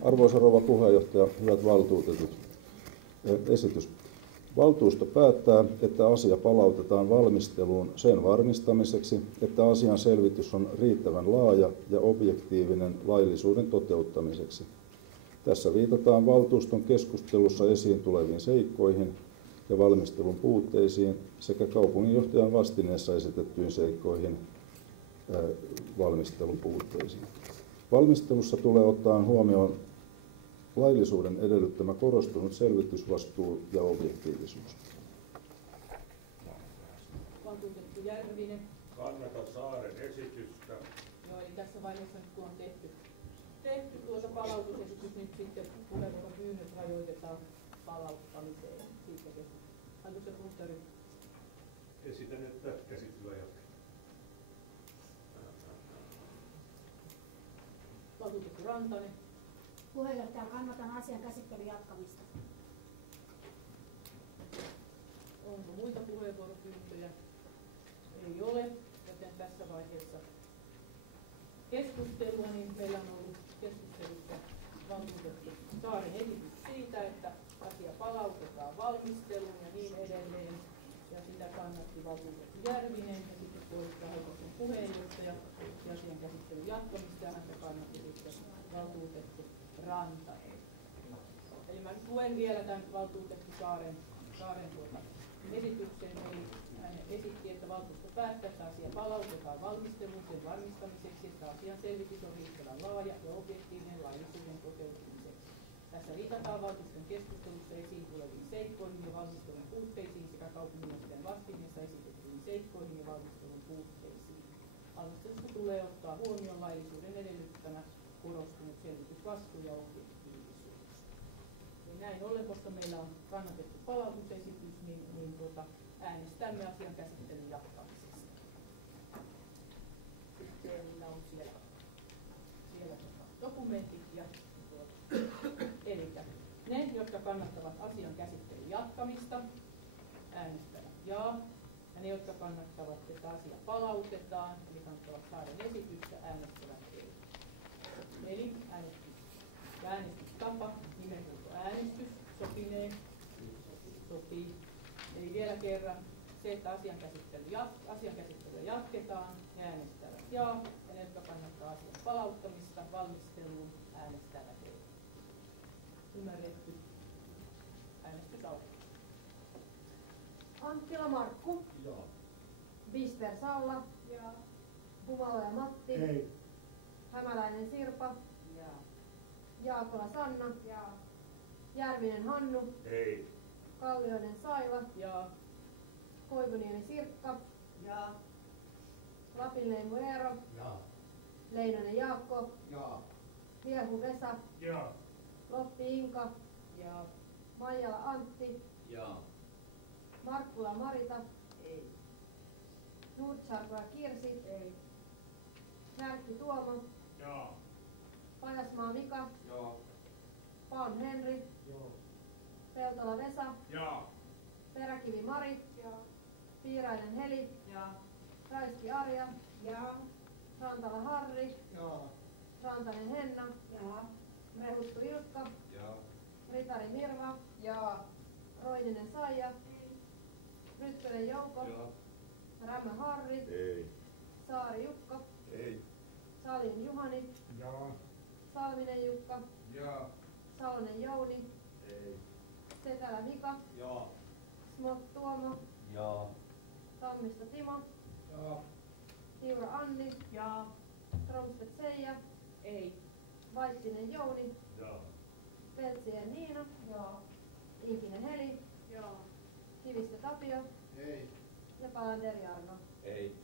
Arvoisa rouva puheenjohtaja, hyvät valtuutetut. Esitys. Valtuusto päättää, että asia palautetaan valmisteluun sen varmistamiseksi, että asian selvitys on riittävän laaja ja objektiivinen laillisuuden toteuttamiseksi. Tässä viitataan valtuuston keskustelussa esiin tuleviin seikkoihin ja valmistelun puutteisiin sekä kaupunginjohtajan vastineessa esitettyihin seikkoihin valmistelun puutteisiin. Valmistelussa tulee ottaa huomioon laillisuuden edellyttämä korostunut selvitysvastuu ja objektiivisuus. Valtuutettu Järvinen. Kannatan Saaren esitystä. Joo, eli tässä vaiheessa, kun on tehty palautusesitys, nyt sitten puheenvuoropyynnöt rajoitetaan palauttamiseen. Siitä keskusteluun. Esitän, että käsittelyä jatketaan. Valtuutettu Rantanen. Puheenjohtaja, kannatan asian käsittelyn jatkamista. Onko muita puheenvuoropyyntöjä? Ei ole, joten tässä vaiheessa keskustelua, niin meillä on ollut keskustelussa valtuutettu Saaren esitys siitä, että asia palautetaan valmisteluun ja niin edelleen. Ja sitä kannatti valtuutettu Järvinen ja sitten puolustusrahoituksen puheenjohtaja ja asian käsittelyn jatkamista ja häntä kannatti sitten valtuutettu Rantanen. Eli mä luen vielä tämän valtuutettu Saaren esityksen. Eli hän esitti, että valtuusto päättää, että asia palautetaan valmisteluun sen varmistamiseksi, että asian selvitys on riittävän laaja ja objektiivinen laillisuuden toteutumiseksi. Tässä viitataan valtuuston keskustelussa esiin tuleviin seikkoihin ja valmistelun puutteisiin sekä kaupunginjohtajan vastineessa esitettyihin seikkoihin ja valmistelun puutteisiin. Valmistelusta tulee ottaa huomioon laillisuuden edellyttämä korostunut selvitysvastuu ja objektiivisuus. Niin näin ollen, koska meillä on kannatettu palautusesitys, niin äänestämme asian käsittelyn jatkamisesta. Sitten on siellä dokumentit ja eli ne, jotka kannattavat asian käsittelyn jatkamista, äänestävät jaa. Ja ne, jotka kannattavat, että asia palautetaan, eli kannattavat Saaren esitystä, äänestävät ei. Eli äänestystapa, nimenhuutoäänestys, sopinee, sopii. Eli vielä kerran se, että asian käsittelyä jatketaan, ne äänestävät jaa. Ja ne, jotka kannattaa asian palauttamista valmisteluun, äänestävät ei. Ymmärretty. Äänestys alkaa. Anttila Markku. Joo. Bisper Salla. Joo. Humaloja Matti. Ei. Hämäläinen Sirpa. Jaa. Jaakola Sanna. Jaa. Järvinen Hannu. Ei. Kallioinen Saila. Jaa. Koivuniemi Sirkka. Jaa. Lapinleimo Eero. Jaa. Leinonen Jaakko. Jaa. Viehu Vesa. Jaa. Lotti Inka. Jaa. Maijala Antti. Jaa. Markkula Marita. Ei. Nurtsarkoja Kirsi. Ei. Närkki Tuomo. Jaa. Pajasmaa Mika. Jaa. Paun Henri. Joo. Peltola Vesa. Jaa. Peräkivi Mari. Jaa. Piirainen Heli. Jaa. Raiski Arja. Jaa. Rantala Harri. Jaa. Rantanen Henna. Jaa. Rehuttu Ilkka. Jaa. Ritari Mirva. Jaa. Roininen Saija. Ryttönen Jouko. Jaa. Rämä Harri. Ei. Saari Jukka. Ei. Salin Juhani. Jaa. Salminen Jukka. Jaa. Salonen Jouni. Ei. Setälä Mika. Jaa. Smot Tuomo. Jaa. Tammista Timo. Jaa. Tiura Anni. Jaa. Tromstet Seija. Ei. Vaittinen Jouni. Jaa. Peltsien Niina. Jaa. Inkinen Heli. Jaa. Kivistö Tapio. Ei. Ja Palanderi Arno. Ei.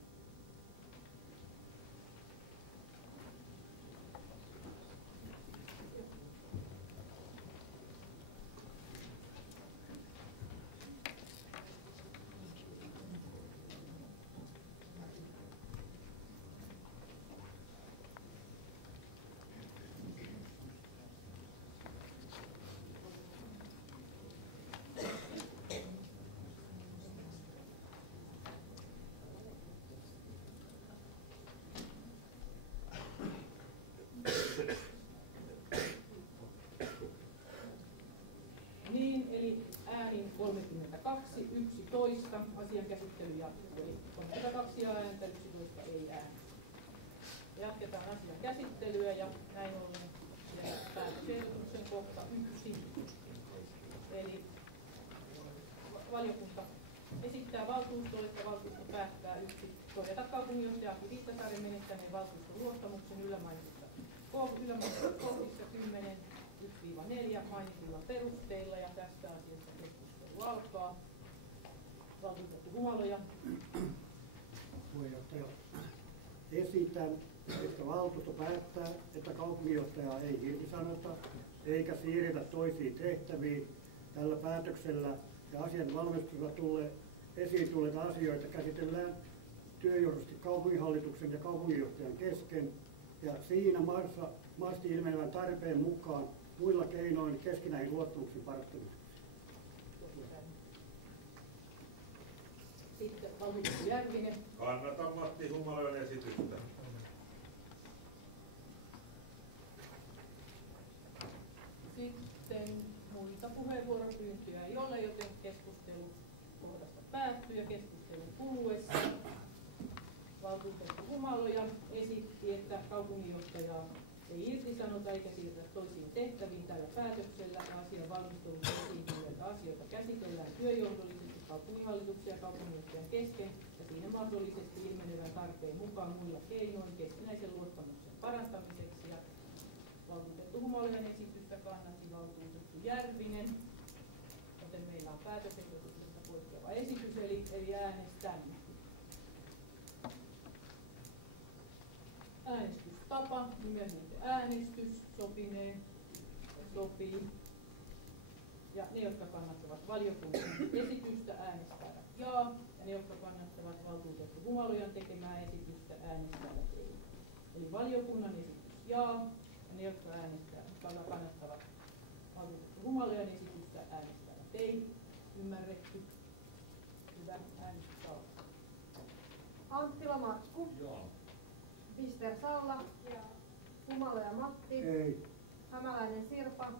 2.11 asian käsittely jatkuu, eli 32 ääntä, 11 ei äänestä. Jatketaan asian käsittelyä ja näin ollen päätösehdotuksen kohta 1. Eli valiokunta esittää valtuustolle, että valtuusto päättää 1. korjata kaupunginjohtaja Aki Viitasaaren menettäneen valtuuston luottamuksen ylämainitussa kohdissa 10.1-4 mainituilla perusteilla, ja tästä asiasta keskustelu alkaa. Valtuutettu Humaloja. Puheenjohtaja, esitän, että valtuusto päättää, että kaupunginjohtajaa ei irtisanota eikä siirretä toisiin tehtäviin. Tällä päätöksellä ja asian valmistelulla esiin tulleita asioita käsitellään työnjohdollisesti kaupunginhallituksen ja kaupunginjohtajan kesken, ja siinä mahdollisesti ilmenevän tarpeen mukaan muilla keinoin keskinäisen luottamuksen parantamiseksi. Sitten valtuutettu Järvinen. Kannatan Matti Humalojan esitystä. Sitten muita puheenvuoropyyntöjä ei ole, joten keskustelu kohdasta päättyy, ja keskustelun kuluessa valtuutettu Humaloja esitti, että kaupunginjohtajaa ei irtisanota eikä siirretä toisiin tehtäviin tällä päätöksellä, ja asian valmistelussa esiin tulleita asioita käsitellään työnjohdollisesti kaupunginhallituksen ja kaupunginjohtajan kesken, ja siinä mahdollisesti ilmenevän tarpeen mukaan muilla keinoin keskinäisen luottamuksen parantamiseksi. Ja valtuutettu Humalojan esitystä kannatti valtuutettu Järvinen, joten meillä on päätösehdotuksesta poikkeava esitys, eli äänestämme. Äänestystapa, nimellinen äänestys, sopii. Ja ne, jotka kannattavat valiokunnan esitystä, äänestävät jaa, ja ne, jotka kannattavat valtuutettu Humalojan tekemää esitystä, äänestävät ei. Eli valiokunnan esitys jaa, ja ne, jotka kannattavat valtuutettu Humalojan esitystä, äänestävät ei. Ymmärretty? Hyvä, äänestys alkaa. Anttila Markku. Joo. Pister Salla. Humaloja Matti. Ei. Hämäläinen Sirpa.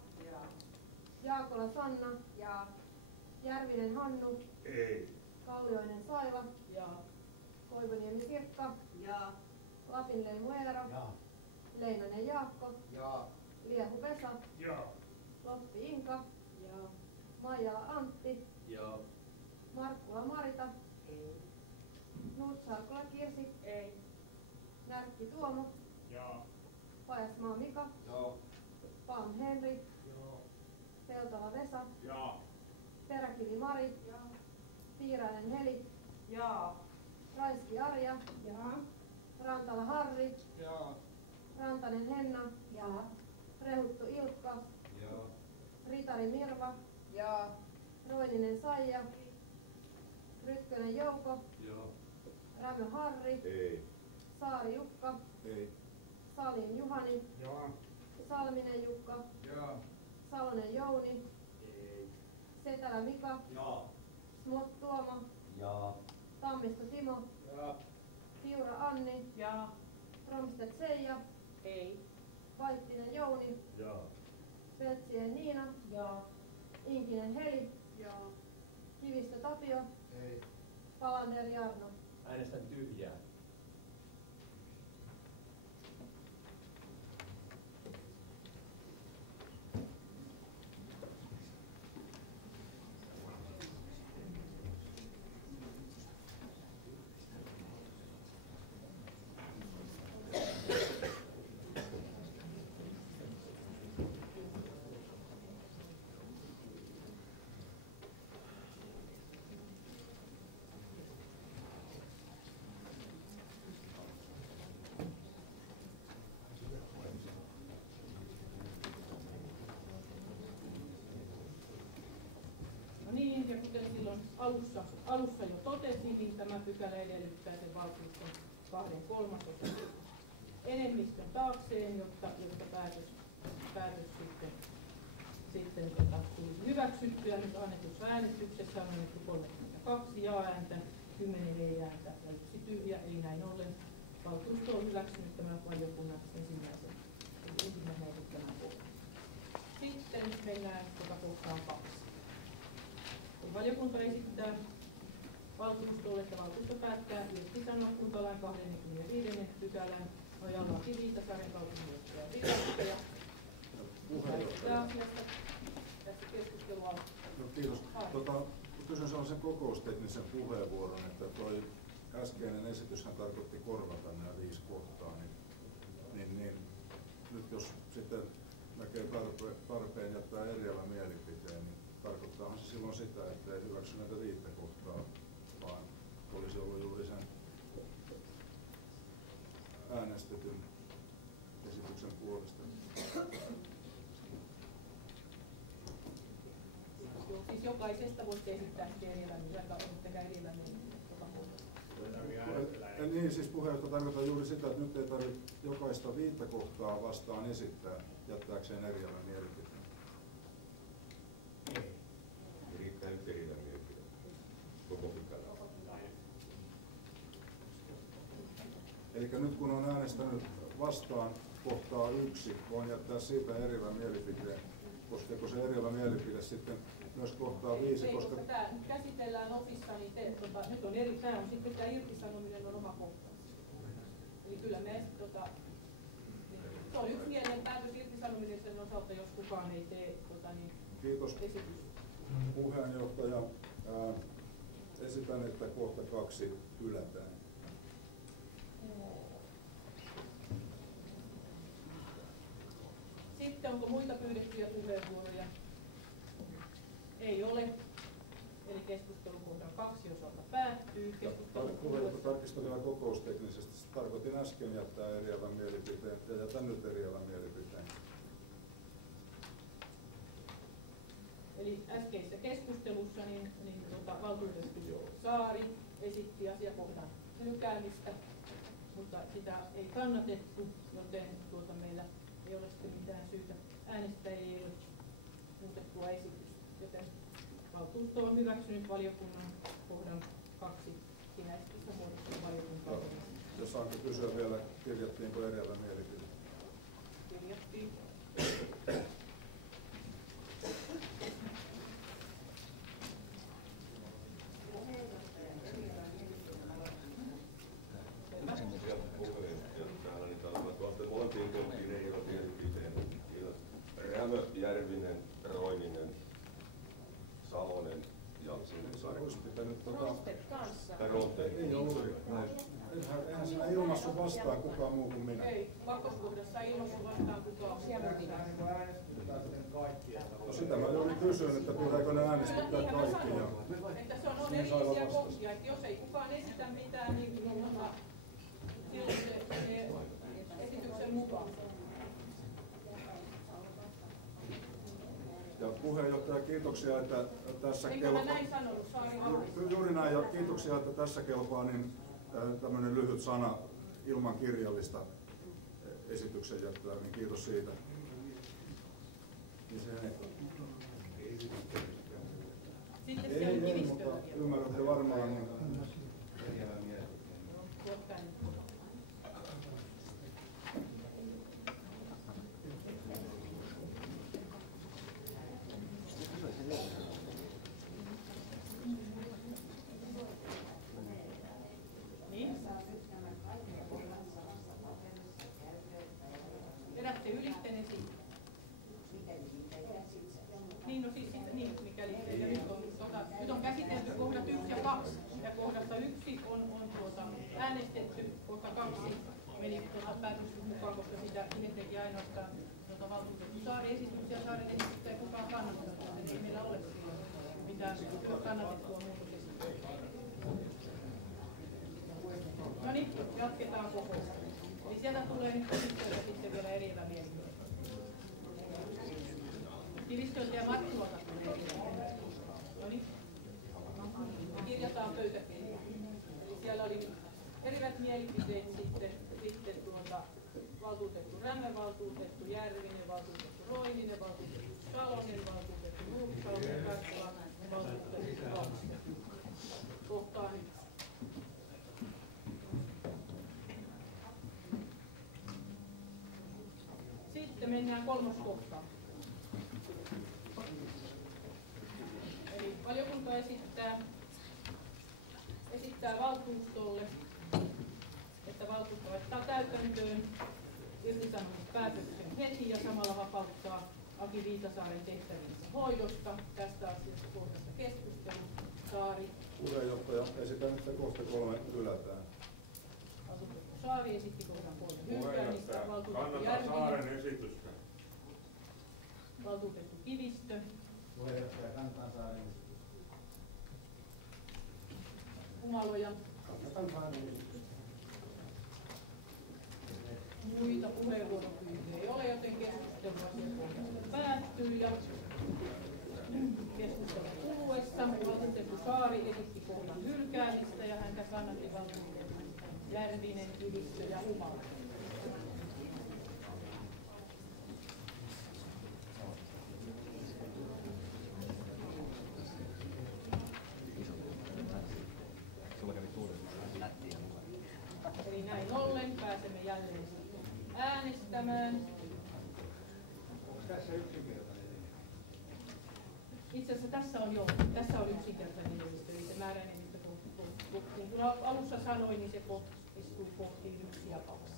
Jaakola Sanna. Järvinen Hannu. Ei. Kallioinen Saiva. Koivuniemi Sirkka. Lapinleemu Eero. Leinonen Jaakko. Liehu Vesa. Loppi Inka. Maijala Antti. Markkula Marita. Nuutsalkola Kirsi. Närkki Tuomo. Pajasmaa Mika. Palm Henri. Peltola Vesa. Peräkivi Mari. Piirainen Heli. Raiski Arja. Rantala Harri. Rantanen Henna. Rehuttu Ilkka. Ritari Mirva. Roininen Saija. Rytkönen Jouko. Rämö Harri. Ei. Saari Jukka. Ei. Salin Juhani. Salminen Jukka. Salonen Jouni. Ei. Setälä Mika. Smot Tuomo. Tammisto Timo. Tiura Anni. Romstedt Seija. Ei. Vaittinen Jouni. Peltsien Niina. Inkinen Heli. Kivistö Tapio. Ei. Palander Jarno. Äänestän tyhjää. Ja kuten silloin alussa jo totesin, niin tämä pykälä edellyttää sen valtuuston 2/3 enemmistön taakseen, jotta päätös sitten tulisi hyväksyttyä. Nyt annetussa äänestyksessä on annettu 32 jaa-ääntä, 10 ei-ääntä ja 1 tyhjä, eli näin ollen valtuusto on hyväksynyt tämän valiokunnan ensimmäisen esittämän kohdan. Sitten mennään kohtaan 2. Valiokunta esittää valtuustolle, että valtuusto päättää irtisanoa kuntalain 25. pykälän nojalla Aki Viitasaaren kaupunginjohtajan virasta ja asiasta tässä keskustelua. No, kiitos. Kysyn sellaisen kokousteknisen puheenvuoron, että toi äskeinen esityshän tarkoitti korvata nämä 5 kohtaa, niin nyt jos sitten näkee tarpeen jättää eriävän mielipiteen, niin tarkoittaahan se silloin sitä, että ei hyväksy näitä 5 kohtaa, vaan olisi ollut juuri sen äänestetyn esityksen puolesta. Siis jokaisesta voitte esittää eriävän Niin, siis puheenjohtaja tarkoittaa juuri sitä, että nyt ei tarvitse jokaista 5 kohtaa vastaan esittää jättääkseen eriävän mielipiteen. Riittää nyt eriävän mielipiteen. Koko pykälä. Eli nyt kun on äänestänyt vastaan kohtaa 1, voin jättää siitä eriävän mielipiteen. Koskeeko se eriävä mielipide sitten myös kohtaa 5? Koska tämä käsitellään ofissa, niin nyt on eri tämä on sitten tämä irtisanominen on oma kohta. Eli kyllä me se on yksimielinen päätös irtisanominen sen osalta, jos kukaan ei tee Kiitos puheenjohtaja. Esitän, että kohta 2 hylätään. Sitten onko muita pyydettyjä puheenvuoroja? Ei ole. Eli keskustelu kohdan 2 osalta päättyy. Tarkistan vielä kokousteknisesti. Tarkoitin äsken jättää eriävän mielipiteen ja jätän nyt eriävän mielipiteen. Eli äskeisessä keskustelussa valtuutettu Saari esitti asiakohdan hylkäämistä, mutta sitä ei kannatettu, joten meillä ei ole sitten mitään syytä äänestää, ei ole muutettua esitystä. Joten valtuusto on hyväksynyt valiokunnan kohdan 2 siinä esitystä muodossa valiokuntaan. Jos saanko kysyä vielä, kirjattiinko eriävä mielipide? Kirjattiin. Rämö, Järvinen, Roininen, Salonen ja Rosted. Ei ollut. Eihän siinä ilmassu vastaan kukaan muu kuin minä. Ei, kakkoskohdassa ei ilmassu vastaan kukaan muu. No sitä mä juuri kysyn, että pitääkö ne äänestyttää kaikkia. Että se on erillisiä kohtia, että jos ei kukaan esitä mitään, niin silloin se esityksen mukaan. Ja puheenjohtaja, kiitoksia, että tässä kelpaa. Näin sanonut, Saari juuri näin, ja kiitoksia, että tässä kelpaa niin tämmöinen lyhyt sana ilman kirjallista esityksen jättöä, niin kiitos siitä. Ei, mutta ymmärrätte varmaan. Niin. Vedätte ylitten esiin. Nyt on käsitelty kohdat 1 ja 2, ja kohdassa 1 on äänestetty, kohta 2 meni päätöksen mukaan, koska sitä teki ainoastaan valtuutettu Saaren esityksiä, Saaren esitystä ei kukaan kannattaa, ei meillä ole mitään kannatettua muutosesitystä. No niin, jatketaan kokousta. Eli sieltä tulee nyt Kivistöltä sitten vielä eriävä mielipide. Kivistöltä ja Mattilalta tulee eriävä. No niin. Kirjataan pöytäkirjaan. Eli siellä oli erivät mielipiteet sitten valtuutettu Rämä, valtuutettu Järvinen, valtuutettu Roininen, valtuutettu Salonen, valtuutettu Nuuksalonen, Karttila, valtuutettu Valminen. Kohtaa nyt. Sitten mennään 3. kohtaan. Eli Valiokunta esittää valtuustolle, että valtuusto laittaa täytäntöön irtisanomispäätöksen heti ja samalla vapauttaa Aki Viitasaaren tehtäviensä hoidosta. Tästä asiasta kohdasta keskustelu. Saari. Puheenjohtaja, esitän, että kohta 3 hylätään. Asutettu Saari esitti kohdan 3 hylkäämistä. Valtuutettu Saaren esitystä. Valtuutettu Kivistö. Puheenjohtaja kannattaa Saaren esitystä. Humaloja. Kannatan Saaren esitystä. Muita puheenvuoropyyntöjä ei ole, joten keskustelu asiakohdasta päättyy. Ja keskustelun kuluessa valtuutettu Saari esitti kohdan hylkäämistä ja häntä kannatti valtuutettu Järvinen, Kivistö ja Humala. Eli näin ollen pääsemme jälleen äänestämään. Itse asiassa tässä on yksinkertainen enemmistö, eli se määräenemmistö, niin kuin alussa sanoin, niin se kohdistuu kohtiin 1 ja 2.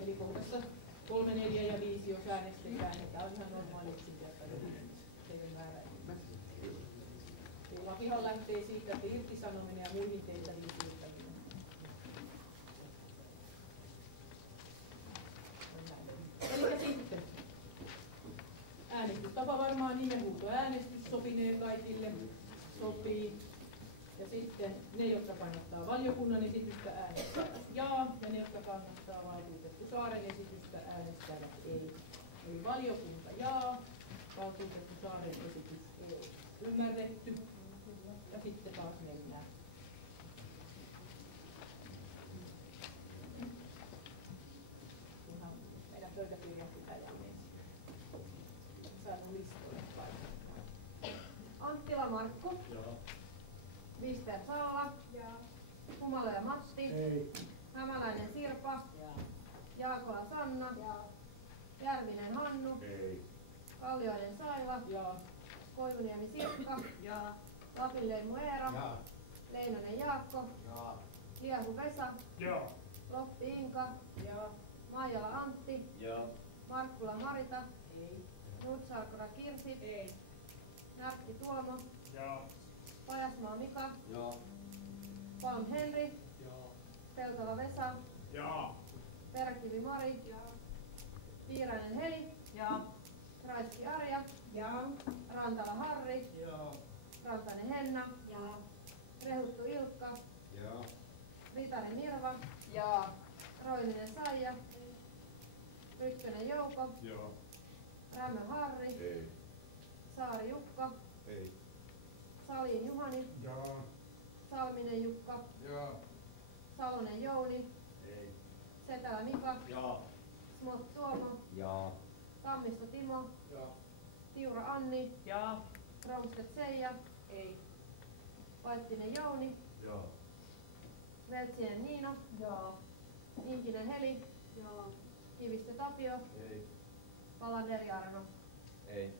Eli kohdassa 3, 4 ja 5, jos äänestetään, niin tämä on ihan normaali yksinkertainen määräenemmistö. Lakihan lähtee siitä, että irtisanominen ja muihin tehtäviin siirtäminen. Eli sitten äänestystapa varmaan nimenhuutoäänestys sopinee kaikille. Sopii. Ja sitten ne, jotka kannattaa valiokunnan esitystä, äänestävät jaa, ja ne, jotka kannattaa valtuutettu Saaren esitystä, äänestävät ei. Eli valiokunta jaa, valtuutettu Saaren esitys ei. Ymmärretty. Ja sitten taas mennään. Kunhan meidän pöytäkirjan pitää jälleen saanut listoille kaikille. Anttila Markku. Jaa. Vister Salla. Humala ja Matti. Ei. Hämäläinen Sirpa. Jaakola Sanna. Järvinen Hannu. Ei. Kallioinen Saila. Koivuniemi Sirkka. Lapinleemu Eera. Leinonen Jaakko. Liehu Vesa. Loppi Inka. Maijala Antti. Markkula Marita. Nutsarkora Kirsi. Närtti Tuomo. Pajasmaa Mika. Palm Henri. Peltola Vesa. Peräkivi Mari. Piirainen Heli. Raiski Arja. Rantala Harri. Rantanen Henna. Rehuttu Ilkka. Ritanen Mirva. Roininen Saija. Ykkönen Jouko. Rämmö Harri. Ei. Saari Jukka. Ei. Salin Juhani. Salminen Jukka. Salonen Jouni. Ei. Setälä Mika. Smot Tuomo. Tammisto Timo. Tiura Anni. Romstedt Seija. Ei. Paittinen Jouni. Veltsinen Niina. Inkinen Heli. Kivistö Tapio. Ei. Palander Jarno. Ei.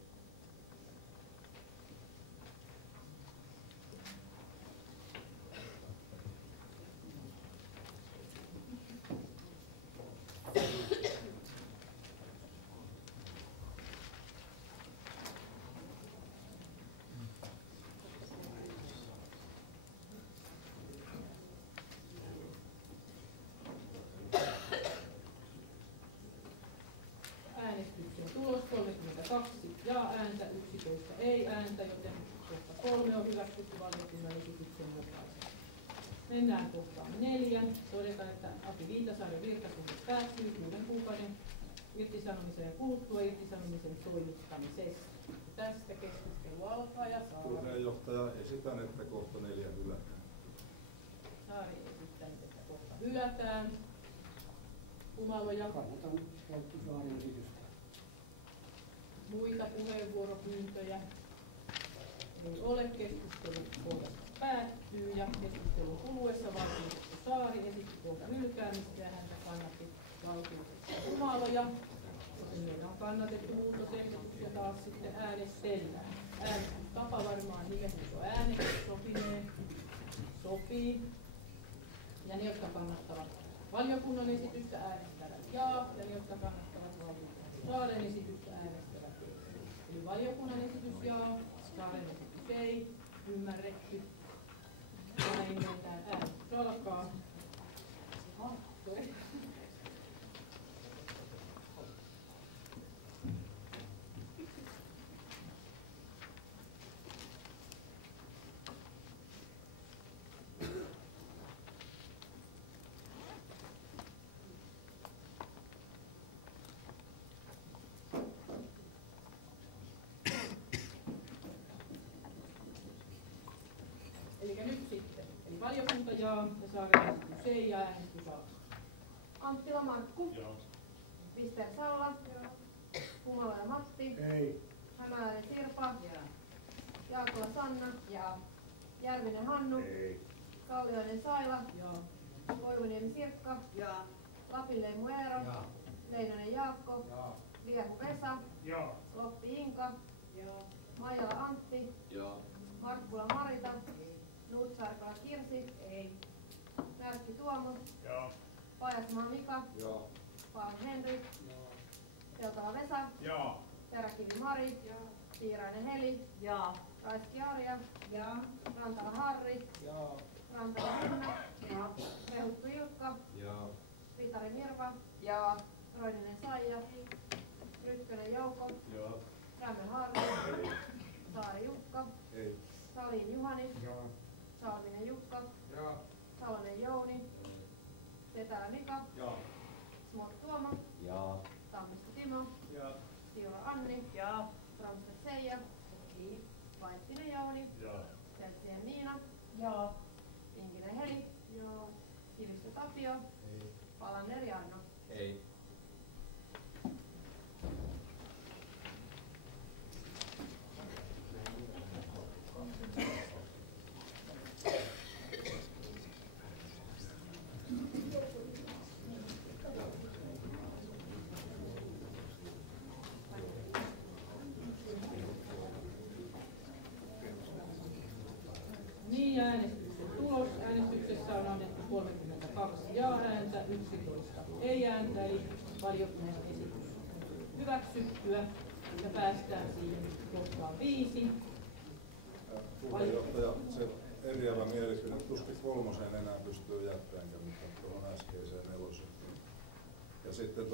Äänestyksen tulos 32 ja-ääntä, 11 ei-ääntä, joten kohta 3 on hyväksytty valiokunnan esityksen mukaisesti. Mennään kohtaan 4. Todetaan, että Aki Viitasaaren virkasuhde päättyy 6 kuukauden irtisanomisen kuluttua irtisanomisen toimittamisesta. Tästä keskustelu alkaa ja saa. Puheenjohtaja, esitän, että kohta 4 hylätään. Saari esittänyt, että kohta hylätään. Humaloja. Kannatan Saaren esitystä. Muita puheenvuoropyyntöjä ei ole. Keskustelu kohdasta päättyy ja keskustelun kuluessa valtuutettu Saari esitti kohdan hylkäämistä ja häntä kannatti valtuutettu Humaloja. Joten meillä on kannatettu muutosehdotus ja taas sitten äänestellään. Äänestystapa varmaan nimenhuuto äänestys sopii. Ja ne, jotka kannattavat valiokunnan esitystä, äänestävät jaa, ja ne, jotka kannattavat Saaren esitystä, äänestävät ei. Eli valiokunnan esitys jaa, Saaren esitys ei, ymmärretty. Ja näin mennään äänestys alkaa. Eli nyt sitten. Eli valiokunta jaa ja Saaren esitys ei ja äänestys alkaa. Anttila Markku. Joo. Pister Salla. Joo. Humala ja Matti. Ei. Hämäläinen Sirpa. Joo. Jaakola Sanna. Joo. Järvinen Hannu. Ei. Kallioinen Saila. Joo. Koivuniemi Sirkka. Joo. Lapinleen Muero. Joo. Leinonen Jaakko. Joo. Liehu Vesa. Joo. Loppi Inka. Joo. Maijala Antti. Joo. Markkula Marita. Nuutsaarkala Kirsi. Ei. Närski Tuomo. Joo. Pajasmaa Mika. Joo. Paavo Henri. Joo. Peltala Vesa. Joo. Peräkivi Mari. Joo. Tiirainen Heli. Joo. Raiski Arja. Joo. Rantala Harri. Joo. Rantala Minna. Joo. Rehuttu Ilkka. Joo. Vitari Mirva. Joo. Roininen Saija. Rytkönen Jouko. Joo. Rämmel Harri. Ei. Saari Jukka. Ei. Salin Juhani. Joo. Salminen Jukka. Joo. Salonen Jouni. Setälä Mika. Joo. Smot Tuomo. Joo. Tammista Timo. Joo. Tiura Anni. Joo. Bromstedt Seija. Ei. Vaittinen Jouni. Joo. Peltsien Niina. Joo. Inkinen Heli. Joo. Kivistö Tapio. Ei. Palander Jarno. Ei. Niin, äänestyksen tulos. Äänestyksessä on annettu 32 jaa-ääntä, 11 ei-ääntä, eli valiokunnan esitys hyväksyttyä. Ja päästään siihen kohtaan 5. Puheenjohtaja, se eriävä mielipide tuskin 3 enää pystyy jättämään, mutta tuohon äskeiseen 4. Ja sitten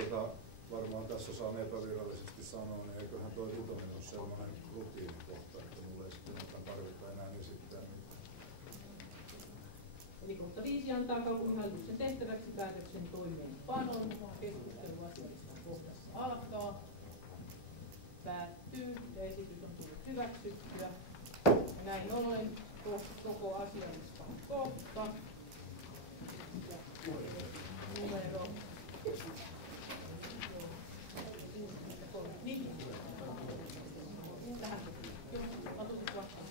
varmaan tässä saan epävirallisesti sanoa, niin eiköhän tuo 5 ole sellainen rutiinikohta, että mulla ei sitten tarvita enää esittää mitään. Eli kohta 5 antaa kaupunginhallituksen tehtäväksi päätöksen toimeenpanon. Keskustelu asiallisesta kohdassa alkaa. Päättyy ja esitys on tullut hyväksyttyä. Ja näin ollen koko asiallista kohta. Ja numero 63. Niin. Tähän. Asutus vastaan.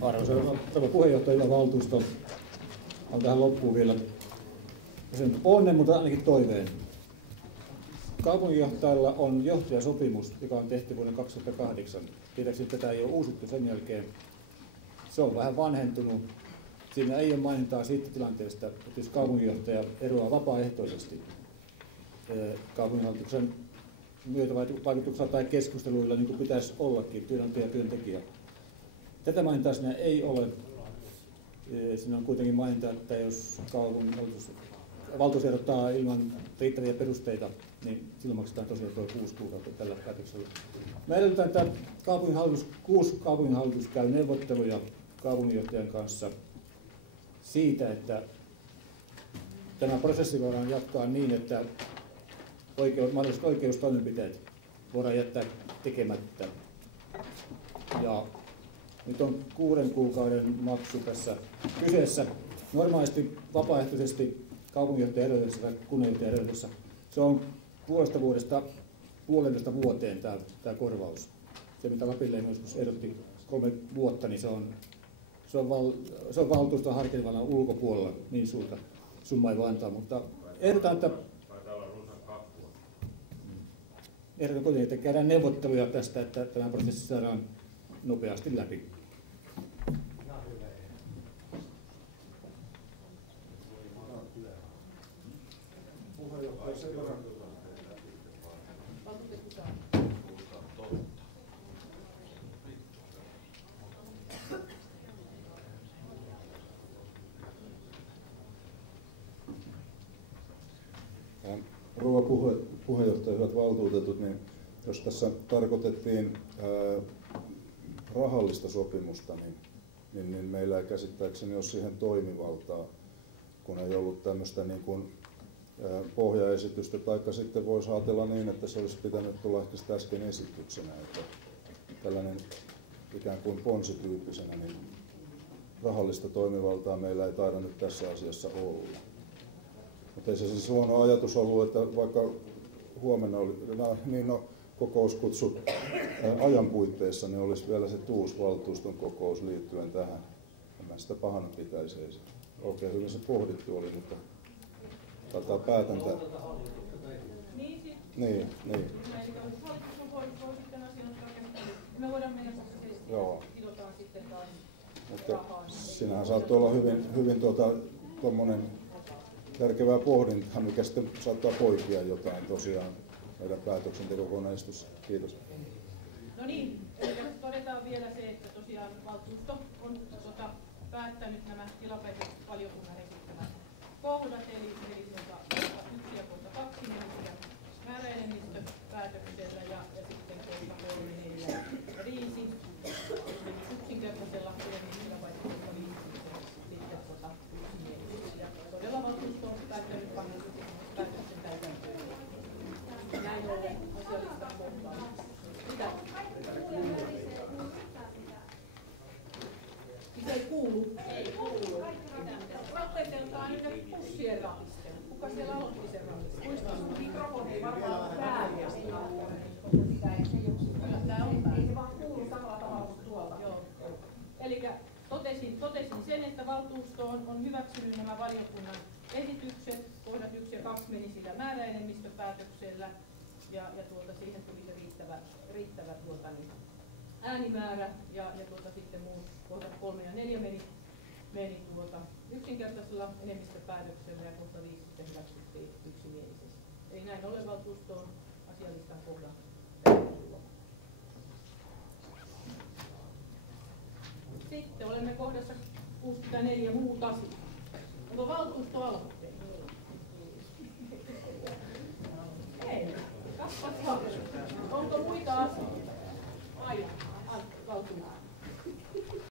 Arvoisa rouva puheenjohtaja, hyvä valtuusto. On tähän loppuun vielä sen onnen, mutta ainakin toiveen. Kaupunginjohtajalla on johtajasopimus, joka on tehty vuonna 2008. Tietääkseni tätä ei ole uusittu sen jälkeen. Se on vähän vanhentunut. Siinä ei ole mainintaa siitä tilanteesta, että jos kaupunginjohtaja eroaa vapaaehtoisesti kaupunginhallituksen myötävaikutuksella tai keskusteluilla, niin kuin pitäisi ollakin, työnantaja ja työntekijä. Tätä mainintaa siinä ei ole. Siinä on kuitenkin maininta, että jos valtuusto ehdottaa ilman riittäviä perusteita, niin silloin maksetaan tosiaan tuo 6 kuukautta tällä päätöksellä. Mä edellytän, että kuusi kaupunginhallitus käy neuvotteluja kaupunginjohtajan kanssa siitä, että tämä prosessi voidaan jatkaa niin, että mahdolliset oikeustoimenpiteet voidaan jättää tekemättä. Ja nyt on 6 kuukauden maksu tässä kyseessä. Normaalisti vapaaehtoisesti kaupunginjohtajan edellytessä tai kunnanjohtajan edellytessä se on puolesta vuodesta 1,5 vuoteen tämä korvaus. Se mitä Lapinleena joskus ehdotti 3 vuotta, niin se on se on valtuuston harkintavallan ulkopuolella, niin suurta summa ei voi antaa, mutta ehdotan, että kuitenkin, että käydään neuvotteluja tästä, että tämä prosessi saadaan nopeasti läpi. Rouva puheenjohtaja, hyvät valtuutetut, niin jos tässä tarkoitettiin rahallista sopimusta, niin meillä ei käsittääkseni ole siihen toimivaltaa, kun ei ollut tämmöistä niin kuin pohjaesitystä, taikka sitten voisi ajatella niin, että se olisi pitänyt tulla ehkä sitä äsken esityksenä, että tällainen ikään kuin ponsityyppisenä, niin rahallista toimivaltaa meillä ei taida nyt tässä asiassa olla. Mutta ei se siis huono ajatus ollut, että vaikka huomenna oli, kokouskutsu ajan puitteissa, niin olisi vielä se uusi valtuuston kokous liittyen tähän. En sitä pahana pitäisi. Ei se oikein hyvin se pohdittu oli, mutta taitaa päätäntä. Niin. Me voidaan mennä sidotaan sitten taas rahaa. Sinähän saattoi olla hyvin tuommoinen järkevää pohdintaa, mikä sitten saattaa poikia jotain tosiaan meidän päätöksentekokoneistossa. Kiitos. No niin, eli todetaan vielä se, että tosiaan valtuusto on päättänyt nämä tilapäiset valiokunnan esittämät kohdat, eli 1 ja 2 nimeä määräenemmistöpäätöksellä ja sitten 3, 4 ja 5 yksinkertaisella enemmistöllä vai 5 sitten yksimielisesti. Ja todella valtuusto on päättänyt päätöksen täytäntöön. Näin ollen asiallista kohtaa. Mitä? Mitä ei kuulu? Ei kuulu. Lopetetaan nyt pussien rahistelu. Kuka siellä aloitti sen rahistelu? Muista sun mikrofoni varmaan päällä. Kyllä tää on päällä. Ei se vaan kuulu samalla tavalla kuin tuolta. Joo. Elikkä totesin sen, että valtuusto on hyväksynyt nämä valiokunnan esitykset. Kohdat 1 ja 2 meni sillä määräenemmistöpäätöksellä. Ja siihen tuli se riittävä äänimäärä ja sitten muut kohdat 3 ja 4 meni yksinkertaisella enemmistöpäätöksellä ja kohta 5 sitten hyväksyttiin yksimielisesti. Eli näin ollen valtuusto on asialistan kohdan tervetuloa. Sitten olemme kohdassa 64 muut asiat. Onko valtuusto aloittaa?